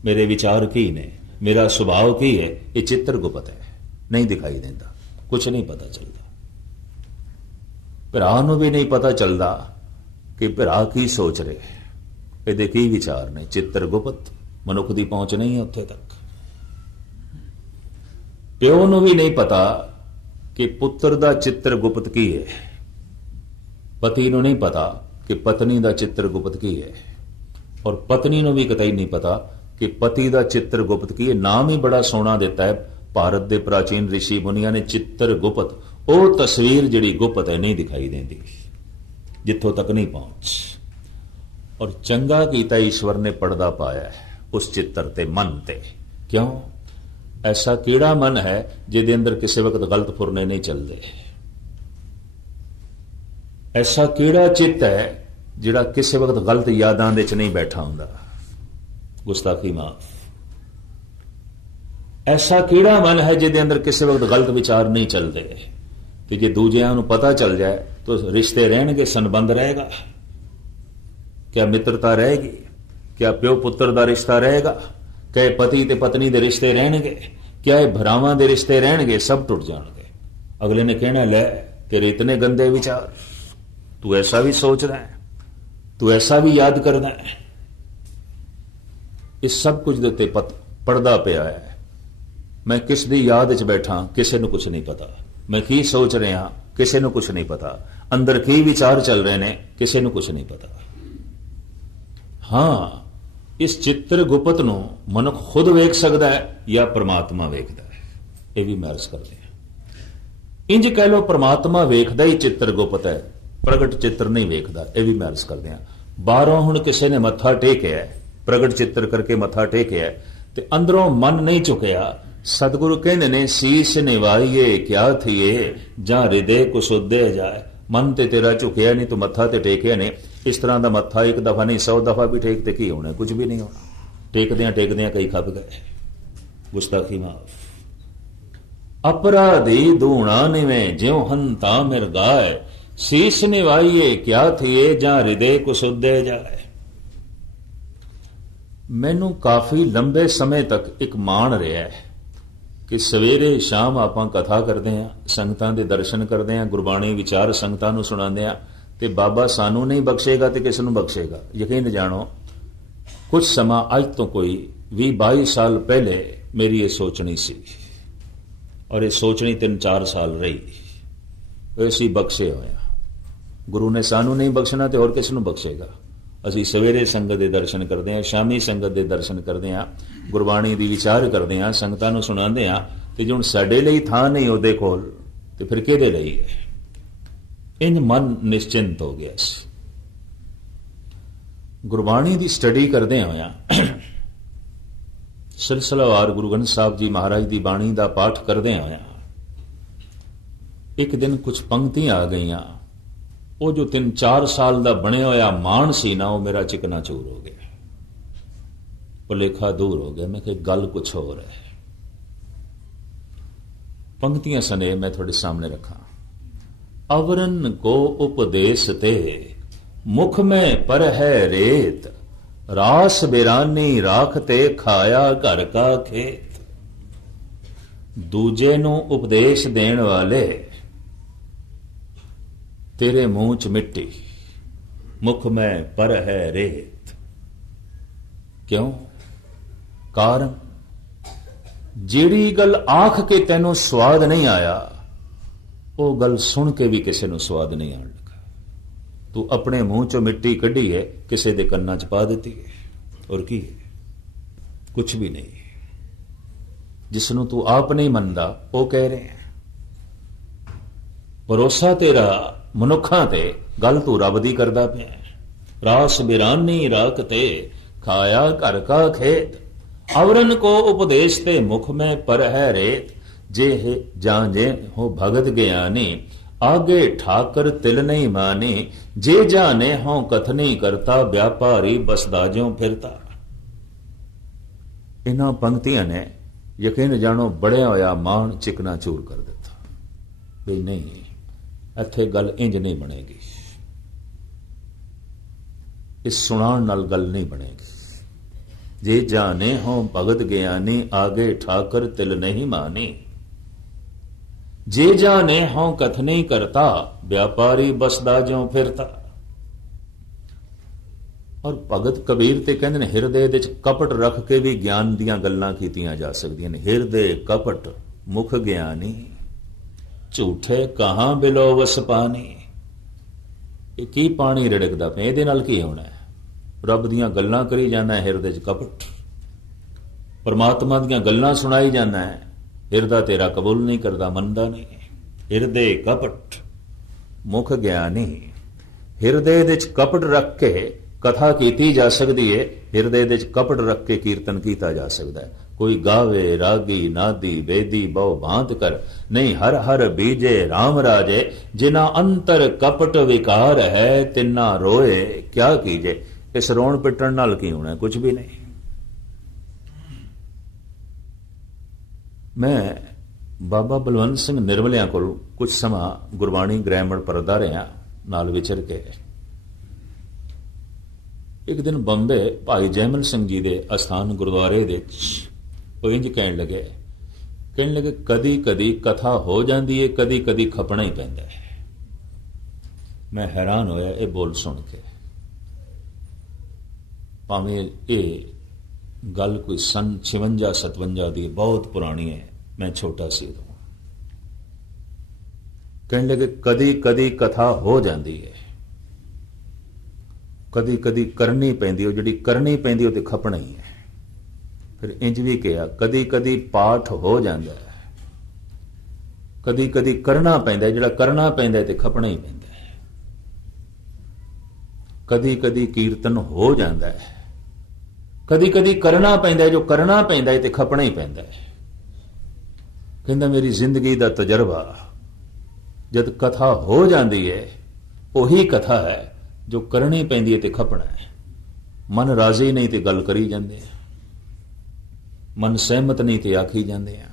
मेरे विचार की ने, मेरा सुभाव की है। ये चित्र गुप्त है, नहीं दिखाई देता, कुछ नहीं पता चलता। भरा नूं भी नहीं पता चलता ਕਿ ਭਰਾ ਕੀ ਸੋਚ ਰਹੇ, ਇਹਦੇ ਕੀ ਵਿਚਾਰ ਨੇ। ਚਿੱਤਰਗੁਪਤ ਮਨੁੱਖ ਦੀ ਪਹੁੰਚ ਨਹੀਂ ਹੈ ਉੱਥੇ ਤੱਕ। ਪਿਓ ਨੂੰ ਵੀ ਨਹੀਂ ਪਤਾ ਕਿ ਪੁੱਤਰ ਦਾ ਚਿੱਤਰਗੁਪਤ ਕੀ ਹੈ, ਪਤੀ ਨੂੰ ਨਹੀਂ ਪਤਾ ਕਿ ਪਤਨੀ ਦਾ ਚਿੱਤਰਗੁਪਤ ਕੀ ਹੈ, ਔਰ ਪਤਨੀ ਨੂੰ ਵੀ ਕਤਈ ਨਹੀਂ ਪਤਾ ਕਿ ਪਤੀ ਦਾ ਚਿੱਤਰਗੁਪਤ ਕੀ ਹੈ। ਨਾਮ ਹੀ ਬੜਾ ਸੋਹਣਾ ਦਿੱਤਾ ਹੈ ਭਾਰਤ ਦੇ ਪ੍ਰਾਚੀਨ ਰਿਸ਼ੀ ਮੁਨੀਆਂ ਨੇ, ਚਿੱਤਰਗੁਪਤ। ਉਹ ਤਸਵੀਰ ਜਿਹੜੀ ਗੁਪਤ ਹੈ, ਨਹੀਂ ਦਿਖਾਈ ਦਿੰਦੀ, ਜਿੱਥੋਂ ਤੱਕ ਨਹੀਂ ਪਹੁੰਚ। ਔਰ ਚੰਗਾ ਕੀਤਾ ਈਸ਼ਵਰ ਨੇ ਪਰਦਾ ਪਾਇਆ ਹੈ ਉਸ ਚਿੱਤਰ ਤੇ, ਮਨ ਤੇ। ਕਿਉਂ? ਐਸਾ ਕਿਹੜਾ ਮਨ ਹੈ ਜਿਹਦੇ ਅੰਦਰ ਕਿਸੇ ਵਕਤ ਗਲਤ ਫੁਰਨੇ ਨਹੀਂ ਚੱਲਦੇ? ਐਸਾ ਕਿਹੜਾ ਚਿੱਤ ਹੈ ਜਿਹੜਾ ਕਿਸੇ ਵਕਤ ਗਲਤ ਯਾਦਾਂ ਦੇ ਚ ਨਹੀਂ ਬੈਠਾ ਹੁੰਦਾ? ਗੁਸਤਾਖੀ ਮਾਫ। ਐਸਾ ਕਿਹੜਾ ਮਨ ਹੈ ਜਿਹਦੇ ਅੰਦਰ ਕਿਸੇ ਵਕਤ ਗਲਤ ਵਿਚਾਰ ਨਹੀਂ ਚੱਲਦੇ? ਕਿ ਜੇ ਦੂਜਿਆਂ ਨੂੰ ਪਤਾ ਚੱਲ ਜਾਏ ਤਾਂ ਰਿਸ਼ਤੇ ਰਹਿਣਗੇ, ਸੰਬੰਧ ਰਹੇਗਾ? ਕਿਆ ਮਿੱਤਰਤਾ ਰਹੇਗੀ? ਕਿਆ ਪਿਓ ਪੁੱਤਰ ਦਾ ਰਿਸ਼ਤਾ ਰਹੇਗਾ? ਕਿਆ ਪਤੀ ਤੇ ਪਤਨੀ ਦੇ ਰਿਸ਼ਤੇ ਰਹਿਣਗੇ? ਕਿਆ ਇਹ ਭਰਾਵਾਂ ਦੇ ਰਿਸ਼ਤੇ ਰਹਿਣਗੇ? ਸਭ ਟੁੱਟ ਜਾਣਗੇ। ਅਗਲੇ ਨੇ ਕਹਿਣਾ, ਲੈ ਤੇਰੇ ਇਤਨੇ ਗੰਦੇ ਵਿਚਾਰ, ਤੂੰ ਐਸਾ ਵੀ ਸੋਚਦਾ ਹੈ, ਤੂੰ ਐਸਾ ਵੀ ਯਾਦ ਕਰਦਾ ਹੈ। ਇਸ ਸਭ ਕੁਝ ਦੇ ਉੱਤੇ ਪਰਦਾ ਪਿਆ ਹੈ। ਮੈਂ ਕਿਸ ਦੀ ਯਾਦ 'ਚ ਬੈਠਾ, ਕਿਸੇ ਨੂੰ ਕੁਝ ਨਹੀਂ ਪਤਾ। ਮੈਂ ਕੀ ਸੋਚ ਰਿਹਾ, ਕਿਸੇ ਨੂੰ ਕੁਝ ਨਹੀਂ ਪਤਾ। ਅੰਦਰ ਕੀ ਵਿਚਾਰ ਚੱਲ ਰਹੇ ਨੇ, ਕਿਸੇ ਨੂੰ ਕੁਝ ਨਹੀਂ ਪਤਾ। ਹਾਂ, ਇਸ ਚਿੱਤਰ ਗੁਪਤ ਨੂੰ ਮਨੁੱਖ ਖੁਦ ਵੇਖ ਸਕਦਾ ਹੈ ਜਾਂ ਪ੍ਰਮਾਤਮਾ ਵੇਖਦਾ ਹੈ, ਇਹ ਵੀ ਮਹਿਰਸ ਕਰਦੇ ਹਾਂ। ਇੰਜ ਕਹਿ ਲੋ, ਪ੍ਰਮਾਤਮਾ ਵੇਖਦਾ ਹੀ ਚਿੱਤਰ ਗੁਪਤ ਹੈ, ਪ੍ਰਗਟ ਚਿੱਤਰ ਨਹੀਂ ਵੇਖਦਾ, ਇਹ ਵੀ ਮਹਿਰਸ ਕਰਦੇ ਹਾਂ। ਬਾਹਰੋਂ ਹੁਣ ਕਿਸੇ ਨੇ ਮੱਥਾ ਟੇਕਿਆ, ਪ੍ਰਗਟ ਚਿੱਤਰ ਕਰਕੇ ਮੱਥਾ ਟੇਕਿਆ, ਤੇ ਅੰਦਰੋਂ ਮਨ ਨਹੀਂ ਝੁਕਿਆ। ਸਤਿਗੁਰੂ ਕਹਿੰਦੇ ਨੇ, ਸੀਸ ਨਿਵਾਈਏ ਕਿਆ ਥੀਏ, ਜਾਂ ਹਿਰਦੇ ਕੁਸੁੱਦੇ ਜਾਏ। ਮਨ ਤੇ ਤੇਰਾ ਝੁਕਿਆ ਨਹੀਂ, ਤੂੰ ਮੱਥਾ ਤੇ ਟੇਕਿਆ ਨਹੀਂ। ਇਸ ਤਰ੍ਹਾਂ ਦਾ ਮੱਥਾ ਇੱਕ ਦਫਾ ਨਹੀਂ 100 ਦਫਾ ਵੀ ਟੇਕ ਤੇ ਕੀ ਹੋਣਾ? ਕੁਝ ਵੀ ਨਹੀਂ ਹੋਣਾ। ਟੇਕਦਿਆਂ ਕਈ ਖੱਪ ਗਏ। ਗੁਸਤਾਖੀ ਮਾਫ। ਅਪਰਾਧੀ ਦੂਣਾ ਨਿਵੇਂ ਜਿਉ ਹੰਤਾ ਮਿਰਗਾਏ, ਸੀਸ ਨਿਵਾਈਏ ਕਿਆ ਥੀਏ, ਜਾਂ ਹਿਰਦੇ ਕੁਸੁੱਦੇ ਜਾਏ। ਮੈਨੂੰ ਕਾਫੀ ਲੰਬੇ ਸਮੇਂ ਤੱਕ ਇੱਕ ਮਾਣ ਰਿਹਾ ਹੈ ਕਿ ਸਵੇਰੇ ਸ਼ਾਮ ਆਪਾਂ ਕਥਾ ਕਰਦੇ ਹਾਂ, ਸੰਗਤਾਂ ਦੇ ਦਰਸ਼ਨ ਕਰਦੇ ਹਾਂ, ਗੁਰਬਾਣੀ ਵਿਚਾਰ ਸੰਗਤਾਂ ਨੂੰ ਸੁਣਾਉਂਦੇ ਹਾਂ, ਤੇ ਬਾਬਾ ਸਾਨੂੰ ਨਹੀਂ ਬਖਸ਼ੇਗਾ ਤੇ ਕਿਸ ਨੂੰ ਬਖਸ਼ੇਗਾ? ਯਕੀਨ ਜਾਣੋ, ਕੁਝ ਸਮਾਂ ਅੱਜ ਤੋਂ ਕੋਈ 20-22 ਸਾਲ ਪਹਿਲੇ ਮੇਰੀ ਇਹ ਸੋਚਣੀ ਸੀ, ਔਰ ਇਹ ਸੋਚਣੀ 3-4 ਸਾਲ ਰਹੀ। ਅਸੀਂ ਬਖਸ਼ੇ ਹੋਇਆ। ਗੁਰੂ ਨੇ ਸਾਨੂੰ ਨਹੀਂ ਬਖਸ਼ਣਾ ਤੇ ਹੋਰ ਕਿਸ ਨੂੰ ਬਖਸ਼ੇਗਾ? ਅਸੀਂ ਸਵੇਰੇ ਸੰਗਤ ਦੇ ਦਰਸ਼ਨ ਕਰਦੇ ਹਾਂ, ਸ਼ਾਮੀ ਸੰਗਤ ਦੇ ਦਰਸ਼ਨ ਕਰਦੇ ਹਾਂ, ਗੁਰਬਾਣੀ ਦੀ ਵਿਚਾਰ ਕਰਦੇ ਹਾਂ, ਸੰਗਤਾਂ ਨੂੰ ਸੁਣਾਉਂਦੇ ਹਾਂ, ਤੇ ਜੇ ਹੁਣ ਸਾਡੇ ਲਈ ਥਾਂ ਨਹੀਂ ਉਹਦੇ ਕੋਲ, ਤੇ ਫਿਰ ਕਿਹਦੇ ਲਈ ਹੈ? ਇੰਜ ਮਨ ਨਿਸ਼ਚਿੰਤ ਹੋ ਗਿਆ ਸੀ। ਗੁਰਬਾਣੀ ਦੀ ਸਟੱਡੀ ਕਰਦੇ ਹੋਇਆ, ਸਿਲਸਿਲਾਵਾਰ ਗੁਰੂ ਗ੍ਰੰਥ ਸਾਹਿਬ ਜੀ ਮਹਾਰਾਜ ਦੀ ਬਾਣੀ ਦਾ ਪਾਠ ਕਰਦੇ ਹੋਇਆ, ਇੱਕ ਦਿਨ ਕੁਝ ਪੰਕਤੀਆਂ ਆ ਗਈਆਂ। ਉਹ ਜੋ 3-4 ਸਾਲ ਦਾ ਬਣਿਆ ਹੋਇਆ ਮਾਣ ਸੀ ਨਾ, ਉਹ ਮੇਰਾ ਚਿਕਨਾ ਚੂਰ ਹੋ ਗਿਆ, ਭੁਲੇਖਾ ਦੂਰ ਹੋ ਗਿਆ। ਮੈਂ ਕਿਹਾ ਗੱਲ ਕੁਛ ਹੋਰ ਹੈ। ਪੰਕਤੀਆਂ ਸਨੇ ਮੈਂ ਤੁਹਾਡੇ ਸਾਹਮਣੇ ਰੱਖਾਂ। ਅਵਰਨ ਕੋ ਉਪਦੇਸ਼ ਤੇ ਮੁਖ ਮੈਂ ਪਰ ਹੈ ਰੇਤ, ਰਾਸ ਬਿਰਾਨੀ ਰਾਖ ਤੇ ਖਾਇਆ ਘਰ ਕਾ ਖੇਤ। ਦੂਜੇ ਨੂੰ ਉਪਦੇਸ਼ ਦੇਣ ਵਾਲੇ ਤੇਰੇ ਮੂੰਹ ਚ ਮਿੱਟੀ, ਮੁਖ ਮੈਂ ਪਰ ਹੈ ਰੇਤ। ਕਿਉਂ? ਕਾਰਨ, ਜਿਹੜੀ ਗੱਲ ਆਖ ਕੇ ਤੈਨੂੰ ਸਵਾਦ ਨਹੀਂ ਆਇਆ, ਉਹ ਗੱਲ ਸੁਣ ਕੇ ਵੀ ਕਿਸੇ ਨੂੰ ਸਵਾਦ ਨਹੀਂ ਆਣ ਲੱਗਾ। ਤੂੰ ਆਪਣੇ ਮੂੰਹ ਚੋਂ ਮਿੱਟੀ ਕੱਢੀ ਹੈ, ਕਿਸੇ ਦੇ ਕੰਨਾਂ ਚ ਪਾ ਦਿੱਤੀ ਹੈ। ਔਰ ਕੀ ਹੈ? ਕੁਛ ਵੀ ਨਹੀਂ। ਜਿਸ ਨੂੰ ਤੂੰ ਆਪ ਨਹੀਂ ਮੰਨਦਾ ਉਹ ਕਹਿ ਰਹੇ ਹੈ। ਭਰੋਸਾ ਤੇਰਾ ਮਨੁੱਖਾਂ ਤੇ, ਗੱਲ ਤੂੰ ਰੱਬ ਦੀ ਕਰਦਾ ਪਿਆ। ਰਾਸ ਬਿਰਾਨੀ ਰਾਖ ਤੇ ਖਾਇਆ ਘਰ ਕਾ ਖੇਤ। ਅਵਰਨ ਕੋ ਉਪਦੇਸ਼ ਤੇ ਮੁਖ ਮੈਂ ਪਰ ਹੈ ਰੇਤ। ਜੇ ਜਾਂ ਜੇ ਹੋ ਭਗਤ ਗਿਆਨੀ, आगे ठाकर तिल नहीं माने, जे जाने हों कथनी करता, व्यापारी बसदाजों फिरता। इन्हां पंक्तियां ने यकीन जानो बड़िया होया मान चिकना चूर कर दिता। भी नहीं, इत्थे गल इंज नहीं बनेगी, इस सुनाण नाल गल नहीं बनेगी। जे जाने हों भगत ज्ञानी, आगे ठाकर तिल नहीं मानी। जे जाने हों कथ नहीं करता, व्यापारी बसदा ज्यों फिरता। ਔਰ ਭਗਤ ਕਬੀਰ ਤੇ ਕਹਿੰਦੇ ਨੇ ਹਿਰਦੇ ਦੇ ਵਿੱਚ ਕਪਟ ਰੱਖ ਕੇ ਵੀ ਗਿਆਨ ਦੀਆਂ ਗੱਲਾਂ ਕੀਤੀਆਂ ਜਾ ਸਕਦੀਆਂ ਨੇ। ਹਿਰਦੇ ਕਪਟ ਮੁਖ ਗਿਆਨੀ, ਝੂਠੇ ਕਹਾਂ ਬਿਲੋ ਵਸ ਪਾਣੀ। ਇਹ ਕੀ ਪਾਣੀ ਰਿੜਕਦਾ ਪਿਆ, ਇਹਦੇ ਨਾਲ ਕੀ ਹੋਣਾ? ਰੱਬ ਦੀਆਂ ਗੱਲਾਂ ਕਰੀ ਜਾਂਦਾ, ਹਿਰਦੇ 'ਚ ਕਪਟ। ਪਰਮਾਤਮਾ ਦੀਆਂ ਗੱਲਾਂ ਸੁਣਾਈ ਜਾਂਦਾ ਹੈ, ਹਿਰਦਾ ਤੇਰਾ ਕਬੂਲ ਨਹੀਂ ਕਰਦਾ, ਮੰਨਦਾ ਨਹੀਂ। ਹਿਰਦੇ ਕਪਟ ਮੁਖ ਗਿਆਨੀ। ਹਿਰਦੇ ਦੇ ਵਿੱਚ ਕਪਟ ਰੱਖ ਕੇ ਕਥਾ ਕੀਤੀ ਜਾ ਸਕਦੀ ਹੈ, ਹਿਰਦੇ ਦੇ ਵਿੱਚ ਕਪਟ ਰੱਖ ਕੇ ਕੀਰਤਨ ਕੀਤਾ ਜਾ ਸਕਦਾ ਹੈ। ਕੋਈ ਗਾਵੇ ਰਾਗੀ ਨਾਦੀ ਵੇਦੀ ਬਹੁ ਭਾਂਤ ਕਰ, ਨਹੀਂ ਹਰ ਹਰ ਬੀਜੇ ਰਾਮ ਰਾਜੇ। ਜਿਨਾ ਅੰਤਰ ਕਪਟ ਵਿਕਾਰ ਹੈ, ਤਿੰਨਾ ਰੋਏ ਕਿਆ ਕੀਜੇ। ਇਸ ਰੋਣ ਪਿੱਟਣ ਨਾਲ ਕੀ ਹੋਣਾ? ਕੁਝ ਵੀ ਨਹੀਂ। ਮੈਂ ਬਾਬਾ ਬਲਵੰਤ ਸਿੰਘ ਨਿਰਮਲਿਆਂ ਕੋਲ ਕੁਝ ਸਮਾਂ ਗੁਰਬਾਣੀ ਗ੍ਰਾਮਰ ਪੜ੍ਹਦਾ ਰਿਹਾ, ਨਾਲ ਵਿਚਰ ਕੇ। ਇੱਕ ਦਿਨ ਬੰਬੇ ਭਾਈ ਜੈਮਲ ਸਿੰਘ ਜੀ ਦੇ ਅਸਥਾਨ ਗੁਰਦੁਆਰੇ ਦੇ ਉਹ ਇੰਝ ਕਹਿਣ ਲੱਗੇ ਕਦੀ ਕਦੀ ਕਥਾ ਹੋ ਜਾਂਦੀ ਹੈ, ਕਦੀ ਕਦੀ ਖਪਣਾ ਹੀ ਪੈਂਦਾ ਹੈ। ਮੈਂ ਹੈਰਾਨ ਹੋਇਆ ਇਹ ਬੋਲ ਸੁਣ ਕੇ। ਭਾਵੇਂ ਇਹ ਗੱਲ ਕੋਈ ਸਨ 56-57 ਦੀ ਬਹੁਤ ਪੁਰਾਣੀ ਹੈ, ਮੈਂ ਛੋਟਾ ਸੀ ਉਦੋਂ। ਕਹਿਣ ਲੱਗੇ ਕਦੀ ਕਦੀ ਕਥਾ ਹੋ ਜਾਂਦੀ ਹੈ, ਕਦੀ ਕਦੀ ਕਰਨੀ ਪੈਂਦੀ, ਉਹ ਜਿਹੜੀ ਕਰਨੀ ਪੈਂਦੀ ਉਹ ਤੇ ਖਪਣਾ ਹੀ ਹੈ। ਫਿਰ ਇੰਜ ਵੀ ਕਿਹਾ ਕਦੀ ਕਦੀ ਪਾਠ ਹੋ ਜਾਂਦਾ ਹੈ, ਕਦੀ ਕਦੀ ਕਰਨਾ ਪੈਂਦਾ, ਜਿਹੜਾ ਕਰਨਾ ਪੈਂਦਾ ਤੇ ਖਪਣਾ ਹੀ ਪੈਂਦਾ ਹੈ। ਕਦੀ ਕਦੀ ਕੀਰਤਨ ਹੋ ਜਾਂਦਾ ਹੈ, ਕਦੀ ਕਦੀ ਕਰਨਾ ਪੈਂਦਾ, ਜੋ ਕਰਨਾ ਪੈਂਦਾ ਹੈ ਤੇ ਖਪਣਾ ਹੀ ਪੈਂਦਾ ਹੈ। ਕਹਿੰਦਾ ਮੇਰੀ ਜ਼ਿੰਦਗੀ ਦਾ ਤਜਰਬਾ, ਜਦ ਕਥਾ ਹੋ ਜਾਂਦੀ ਹੈ ਉਹੀ ਕਥਾ ਹੈ ਜੋ ਕਰਨੀ ਪੈਂਦੀ ਹੈ ਤੇ ਖਪਣਾ ਹੈ। ਮਨ ਰਾਜ਼ੀ ਨਹੀਂ ਤੇ ਗੱਲ ਕਰੀ ਜਾਂਦੇ ਆ, ਮਨ ਸਹਿਮਤ ਨਹੀਂ ਤੇ ਆਖੀ ਜਾਂਦੇ ਆ।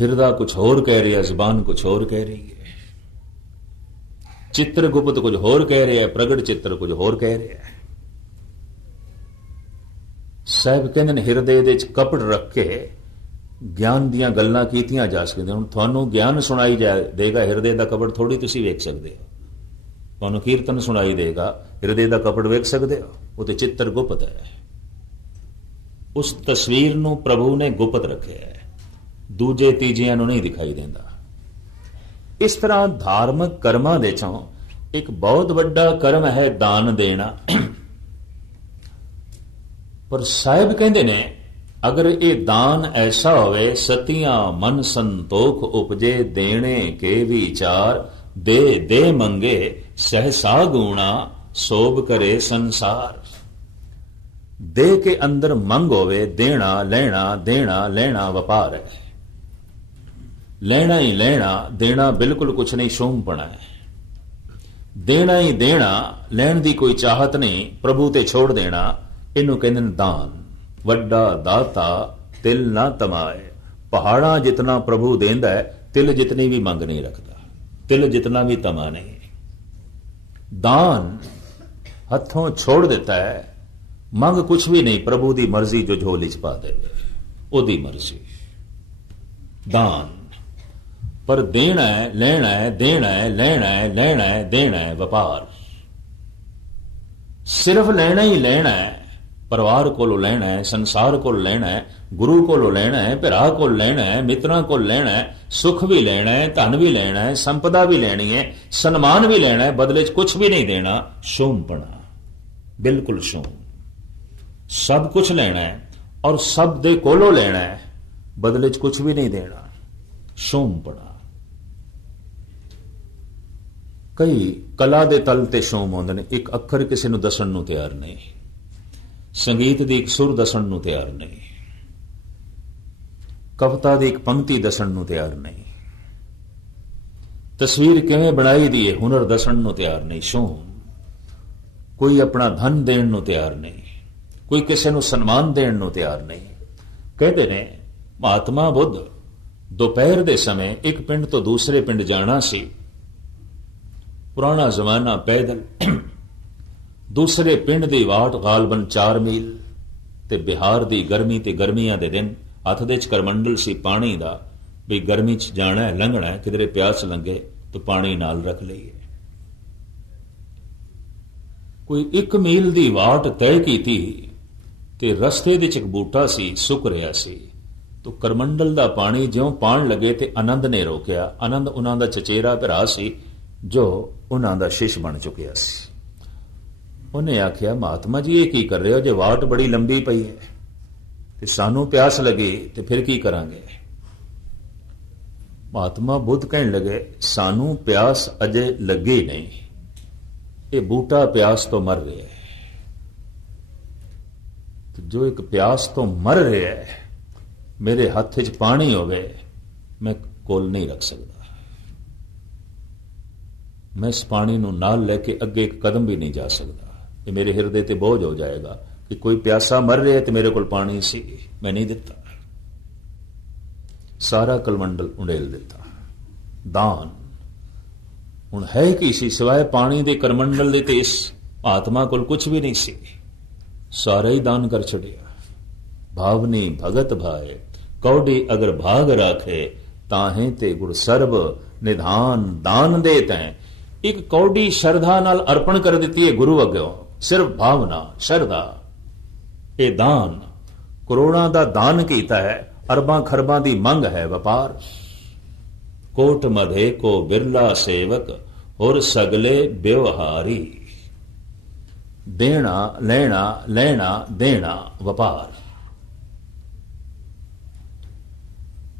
ਹਿਰਦਾ ਕੁਝ ਹੋਰ ਕਹਿ ਰਿਹਾ, ਜ਼ੁਬਾਨ ਕੁਝ ਹੋਰ ਕਹਿ ਰਹੀ ਹੈ। ਚਿੱਤਰ ਗੁਪਤ ਕੁਝ ਹੋਰ ਕਹਿ ਰਿਹਾ, ਪ੍ਰਗਟ ਚਿੱਤਰ ਕੁਝ ਹੋਰ ਕਹਿ ਰਿਹਾ ਹੈ। ਸਾਹਿਬ ਕਹਿੰਦੇ ਨੇ ਹਿਰਦੇ ਦੇ ਵਿੱਚ ਕਪਟ ਰੱਖ ਕੇ ਗਿਆਨ ਦੀਆਂ ਗੱਲਾਂ ਕੀਤੀਆਂ ਜਾ ਸਕਦੀਆਂ। ਹੁਣ ਤੁਹਾਨੂੰ ਗਿਆਨ ਸੁਣਾਈ ਦੇਗਾ, ਹਿਰਦੇ ਦਾ ਕਪਟ ਥੋੜੀ ਤੁਸੀਂ ਵੇਖ ਸਕਦੇ ਹੋ। ਤੁਹਾਨੂੰ ਕੀਰਤਨ ਸੁਣਾਈ ਦੇਗਾ, ਹਿਰਦੇ ਦਾ ਕਪਟ ਵੇਖ ਸਕਦੇ ਹੋ? ਉਹ ਤੇ ਚਿੱਤਰ ਗੁਪਤ ਹੈ। ਉਸ ਤਸਵੀਰ ਨੂੰ ਪ੍ਰਭੂ ਨੇ ਗੁਪਤ ਰੱਖਿਆ ਹੈ, ਦੂਜੇ ਤੀਜਿਆਂ ਨੂੰ ਨਹੀਂ ਦਿਖਾਈ ਦਿੰਦਾ। ਇਸ ਤਰ੍ਹਾਂ ਧਾਰਮਿਕ ਕਰਮਾਂ ਦੇ ਚੋਂ ਇੱਕ ਬਹੁਤ ਵੱਡਾ ਕਰਮ ਹੈ ਦਾਨ ਦੇਣਾ। ਪਰ ਸਾਹਿਬ ਕਹਿੰਦੇ ਨੇ ਅਗਰ ਇਹ ਦਾਨ ਐਸਾ ਹੋਵੇ, ਸਤੀਆਂ ਮਨ ਸੰਤੋਖ ਉਪਜੇ, ਦੇਣੇ ਕੇ ਵਿਚਾਰ, ਦੇ ਦੇ ਮੰਗੇ ਸਹਸਾ ਗੁਣਾ, ਸੋਭ ਕਰੇ ਸੰਸਾਰ। ਦੇ ਕੇ ਅੰਦਰ ਮੰਗ ਹੋਵੇ, ਦੇਣਾ ਲੈਣਾ, ਦੇਣਾ ਲੈਣਾ ਵਪਾਰ ਹੈ। ਲੈਣਾ ਹੀ ਲੈਣਾ, ਦੇਣਾ ਬਿਲਕੁਲ ਕੁਛ ਨਹੀਂ, ਸ਼ੋਮਪਣਾ ਹੈ। ਦੇਣਾ ਹੀ ਦੇਣਾ, ਲੈਣ ਦੀ ਕੋਈ ਚਾਹਤ ਨਹੀਂ, ਪ੍ਰਭੂ ਤੇ ਛੋੜ ਦੇਣਾ, ਇਹਨੂੰ ਕਹਿੰਦੇ ਨੇ ਦਾਨ। ਵੱਡਾ ਦਾਤਾ ਤਿਲ ਨਾ ਤਮਾਏ। ਪਹਾੜਾਂ ਜਿਤਨਾ ਪ੍ਰਭੂ ਦੇਂਦਾ ਹੈ, ਤਿਲ ਜਿਤਨੀ ਵੀ ਮੰਗ ਨਹੀਂ ਰੱਖਦਾ, ਤਿਲ ਜਿਤਨਾ ਵੀ ਤਮਾ ਨਹੀਂ। ਦਾਨ ਹੱਥੋਂ ਛੋੜ ਦਿੱਤਾ ਹੈ, ਮੰਗ ਕੁਛ ਵੀ ਨਹੀਂ, ਪ੍ਰਭੂ ਦੀ ਮਰਜ਼ੀ ਜੋ ਝੋਲੀ ਚ ਪਾ ਦੇਵੇ, ਉਹਦੀ ਮਰਜ਼ੀ। ਦਾਨ ਪਰ ਦੇਣਾ ਹੈ, ਲੈਣਾ ਹੈ, ਦੇਣਾ ਹੈ, ਲੈਣਾ ਹੈ, ਲੈਣਾ ਹੈ, ਦੇਣਾ ਹੈ, ਵਪਾਰ। ਸਿਰਫ ਲੈਣਾ ਹੀ ਲੈਣਾ ਹੈ, ਪਰਿਵਾਰ ਕੋਲੋਂ ਲੈਣਾ ਹੈ, ਸੰਸਾਰ ਕੋਲ ਲੈਣਾ ਹੈ, ਗੁਰੂ ਕੋਲੋਂ ਲੈਣਾ ਹੈ, ਭਰਾ ਕੋਲ ਲੈਣਾ ਹੈ, ਮਿੱਤਰਾਂ ਕੋਲ ਲੈਣਾ ਹੈ, ਸੁਖ ਵੀ ਲੈਣਾ ਹੈ, ਧਨ ਵੀ ਲੈਣਾ ਹੈ, ਸੰਪਦਾ ਵੀ ਲੈਣੀ ਹੈ, ਸਨਮਾਨ ਵੀ ਲੈਣਾ ਹੈ, ਬਦਲੇ 'ਚ ਕੁਛ ਵੀ ਨਹੀਂ ਦੇਣਾ। ਸ਼ੋਮਪਣਾ, ਬਿਲਕੁਲ ਸ਼ੋਮ। ਸਭ ਕੁਛ ਲੈਣਾ ਹੈ ਔਰ ਸਭ ਦੇ ਕੋਲੋਂ ਲੈਣਾ ਹੈ, ਬਦਲੇ 'ਚ ਕੁਛ ਵੀ ਨਹੀਂ ਦੇਣਾ। ਸ਼ੋਮਪਣਾ। ਕਈ ਕਲਾ ਦੇ ਤਲ ਤੇ ਸ਼ੋਮ ਆਉਂਦੇ ਨੇ, ਇੱਕ ਅੱਖਰ ਕਿਸੇ ਨੂੰ ਦੱਸਣ ਨੂੰ ਤਿਆਰ ਨਹੀਂ, ਸੰਗੀਤ ਦੀ ਇੱਕ ਸੁਰ ਦੱਸਣ ਨੂੰ ਤਿਆਰ ਨਹੀਂ, ਕਵਿਤਾ ਦੀ ਇੱਕ ਪੰਕਤੀ ਦੱਸਣ ਨੂੰ ਤਿਆਰ ਨਹੀਂ, ਤਸਵੀਰ ਕਿਵੇਂ ਬਣਾਈ ਦੀ ਹੈ ਹੁਨਰ ਦੱਸਣ ਨੂੰ ਤਿਆਰ ਨਹੀਂ। ਸ਼ੋਮ। ਕੋਈ ਆਪਣਾ ਧਨ ਦੇਣ ਨੂੰ ਤਿਆਰ ਨਹੀਂ, ਕੋਈ ਕਿਸੇ ਨੂੰ ਸਨਮਾਨ ਦੇਣ ਨੂੰ ਤਿਆਰ ਨਹੀਂ। ਕਹਿੰਦੇ ਨੇ ਮਹਾਤਮਾ ਬੁੱਧ ਦੁਪਹਿਰ ਦੇ ਸਮੇਂ ਇੱਕ ਪਿੰਡ ਤੋਂ ਦੂਸਰੇ ਪਿੰਡ ਜਾਣਾ ਸੀ। ਪੁਰਾਣਾ ਜ਼ਮਾਨਾ, ਪੈਦਲ। ਦੂਸਰੇ ਪਿੰਡ ਦੀ ਵਾਟ ਗਾਲਬਨ 4 ਮੀਲ, ਤੇ ਬਿਹਾਰ ਦੀ ਗਰਮੀ ਤੇ ਗਰਮੀਆਂ ਦੇ ਦਿਨ। ਹੱਥ ਦੇ ਚ ਕਰਮੰਡਲ ਸੀ ਪਾਣੀ ਦਾ, ਵੀ ਗਰਮੀ ਚ ਜਾਣਾ ਹੈ, ਲੰਘਣਾ ਹੈ, ਕਿਧਰੇ ਪਿਆਸ ਲੰਘੇ ਤਾਂ ਪਾਣੀ ਨਾਲ ਰੱਖ ਲਈਏ। कोई 1 मील की वाट तय की ते रस्ते दे एक बूटा सी सुक रहा सी। तो करमंडल का पानी ज्यों पाण लगे ते आनंद ने रोकिया। आनंद उन्हां दा चचेरा भरा सी जो उन्हां दा शिष्य बन चुकिया सी। उन्हें आख्या महात्मा जी ये की कर रहे हो, जे वाट बड़ी लंबी पई है ते सानू प्यास लगी ते फिर की करांगे। महात्मा बुद्ध कहने लगे सानू प्यास अजे लगी नहीं, ये बूटा प्यास तो मर रहा है। तो जो एक प्यास तो मर रहा है, मेरे हथ च पानी होवे मैं कोल नहीं रख सकता, मैं इस पानी नूं नाल लेके अगे एक कदम भी नहीं जा सकता। ये मेरे हिरदे ते बोझ हो जाएगा कि कोई प्यासा मर रहा है तो मेरे कोल पानी सी, मैं नहीं दिता। सारा कलमंडल उंडेल दिता। दान हुण है कि सी सिवाय पानी दे करमंडल दे ते इस आत्मा कोल कुछ भी नहीं सी, सारा ही दान कर छड़िया। भावनी भगत भाए कौड़ी अगर भाग राखे, ताहे ते गुड़ सर्ब निधान दान दे तैं। एक कौड़ी श्रद्धा नाल अर्पण कर दिती है गुरु अग्यों, सिर्फ भावना श्रद्धा। ये दान करोड़ां दा दान कीता है, अरबां खरबां दी मंग है व्यापार। कोट मधे को बिरला सेवक और सगले व्यवहारी। देना लेना लेना देना व्यापार।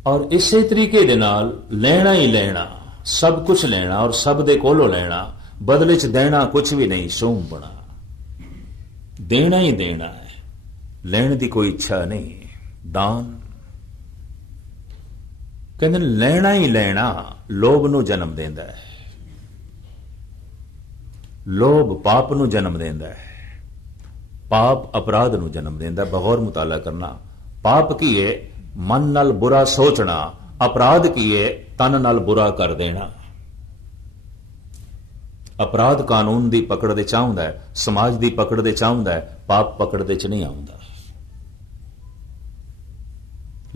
और इसे तरीके दे नाल लेना ही लेना, सब कुछ लेना और सब दे कोलों लेना, बदले च देना कुछ भी नहीं, सोम बना। देना ही देना है, लेने की कोई इच्छा नहीं। दान कहते लेना ही लेना लोभ नूं जन्म देंदा है। लोभ पाप नूं जन्म देंदा है, पाप अपराध नूं जन्म देंदा है। बगौर मुताला करना। पाप की है मन नाल बुरा सोचना, अपराध की है तन नाल बुरा कर देना। अपराध कानून दी पकड़ दे चाहुंदा है, समाज दी पकड़ दे चाहुंदा है, पाप पकड़ दे च नहीं आउंदा।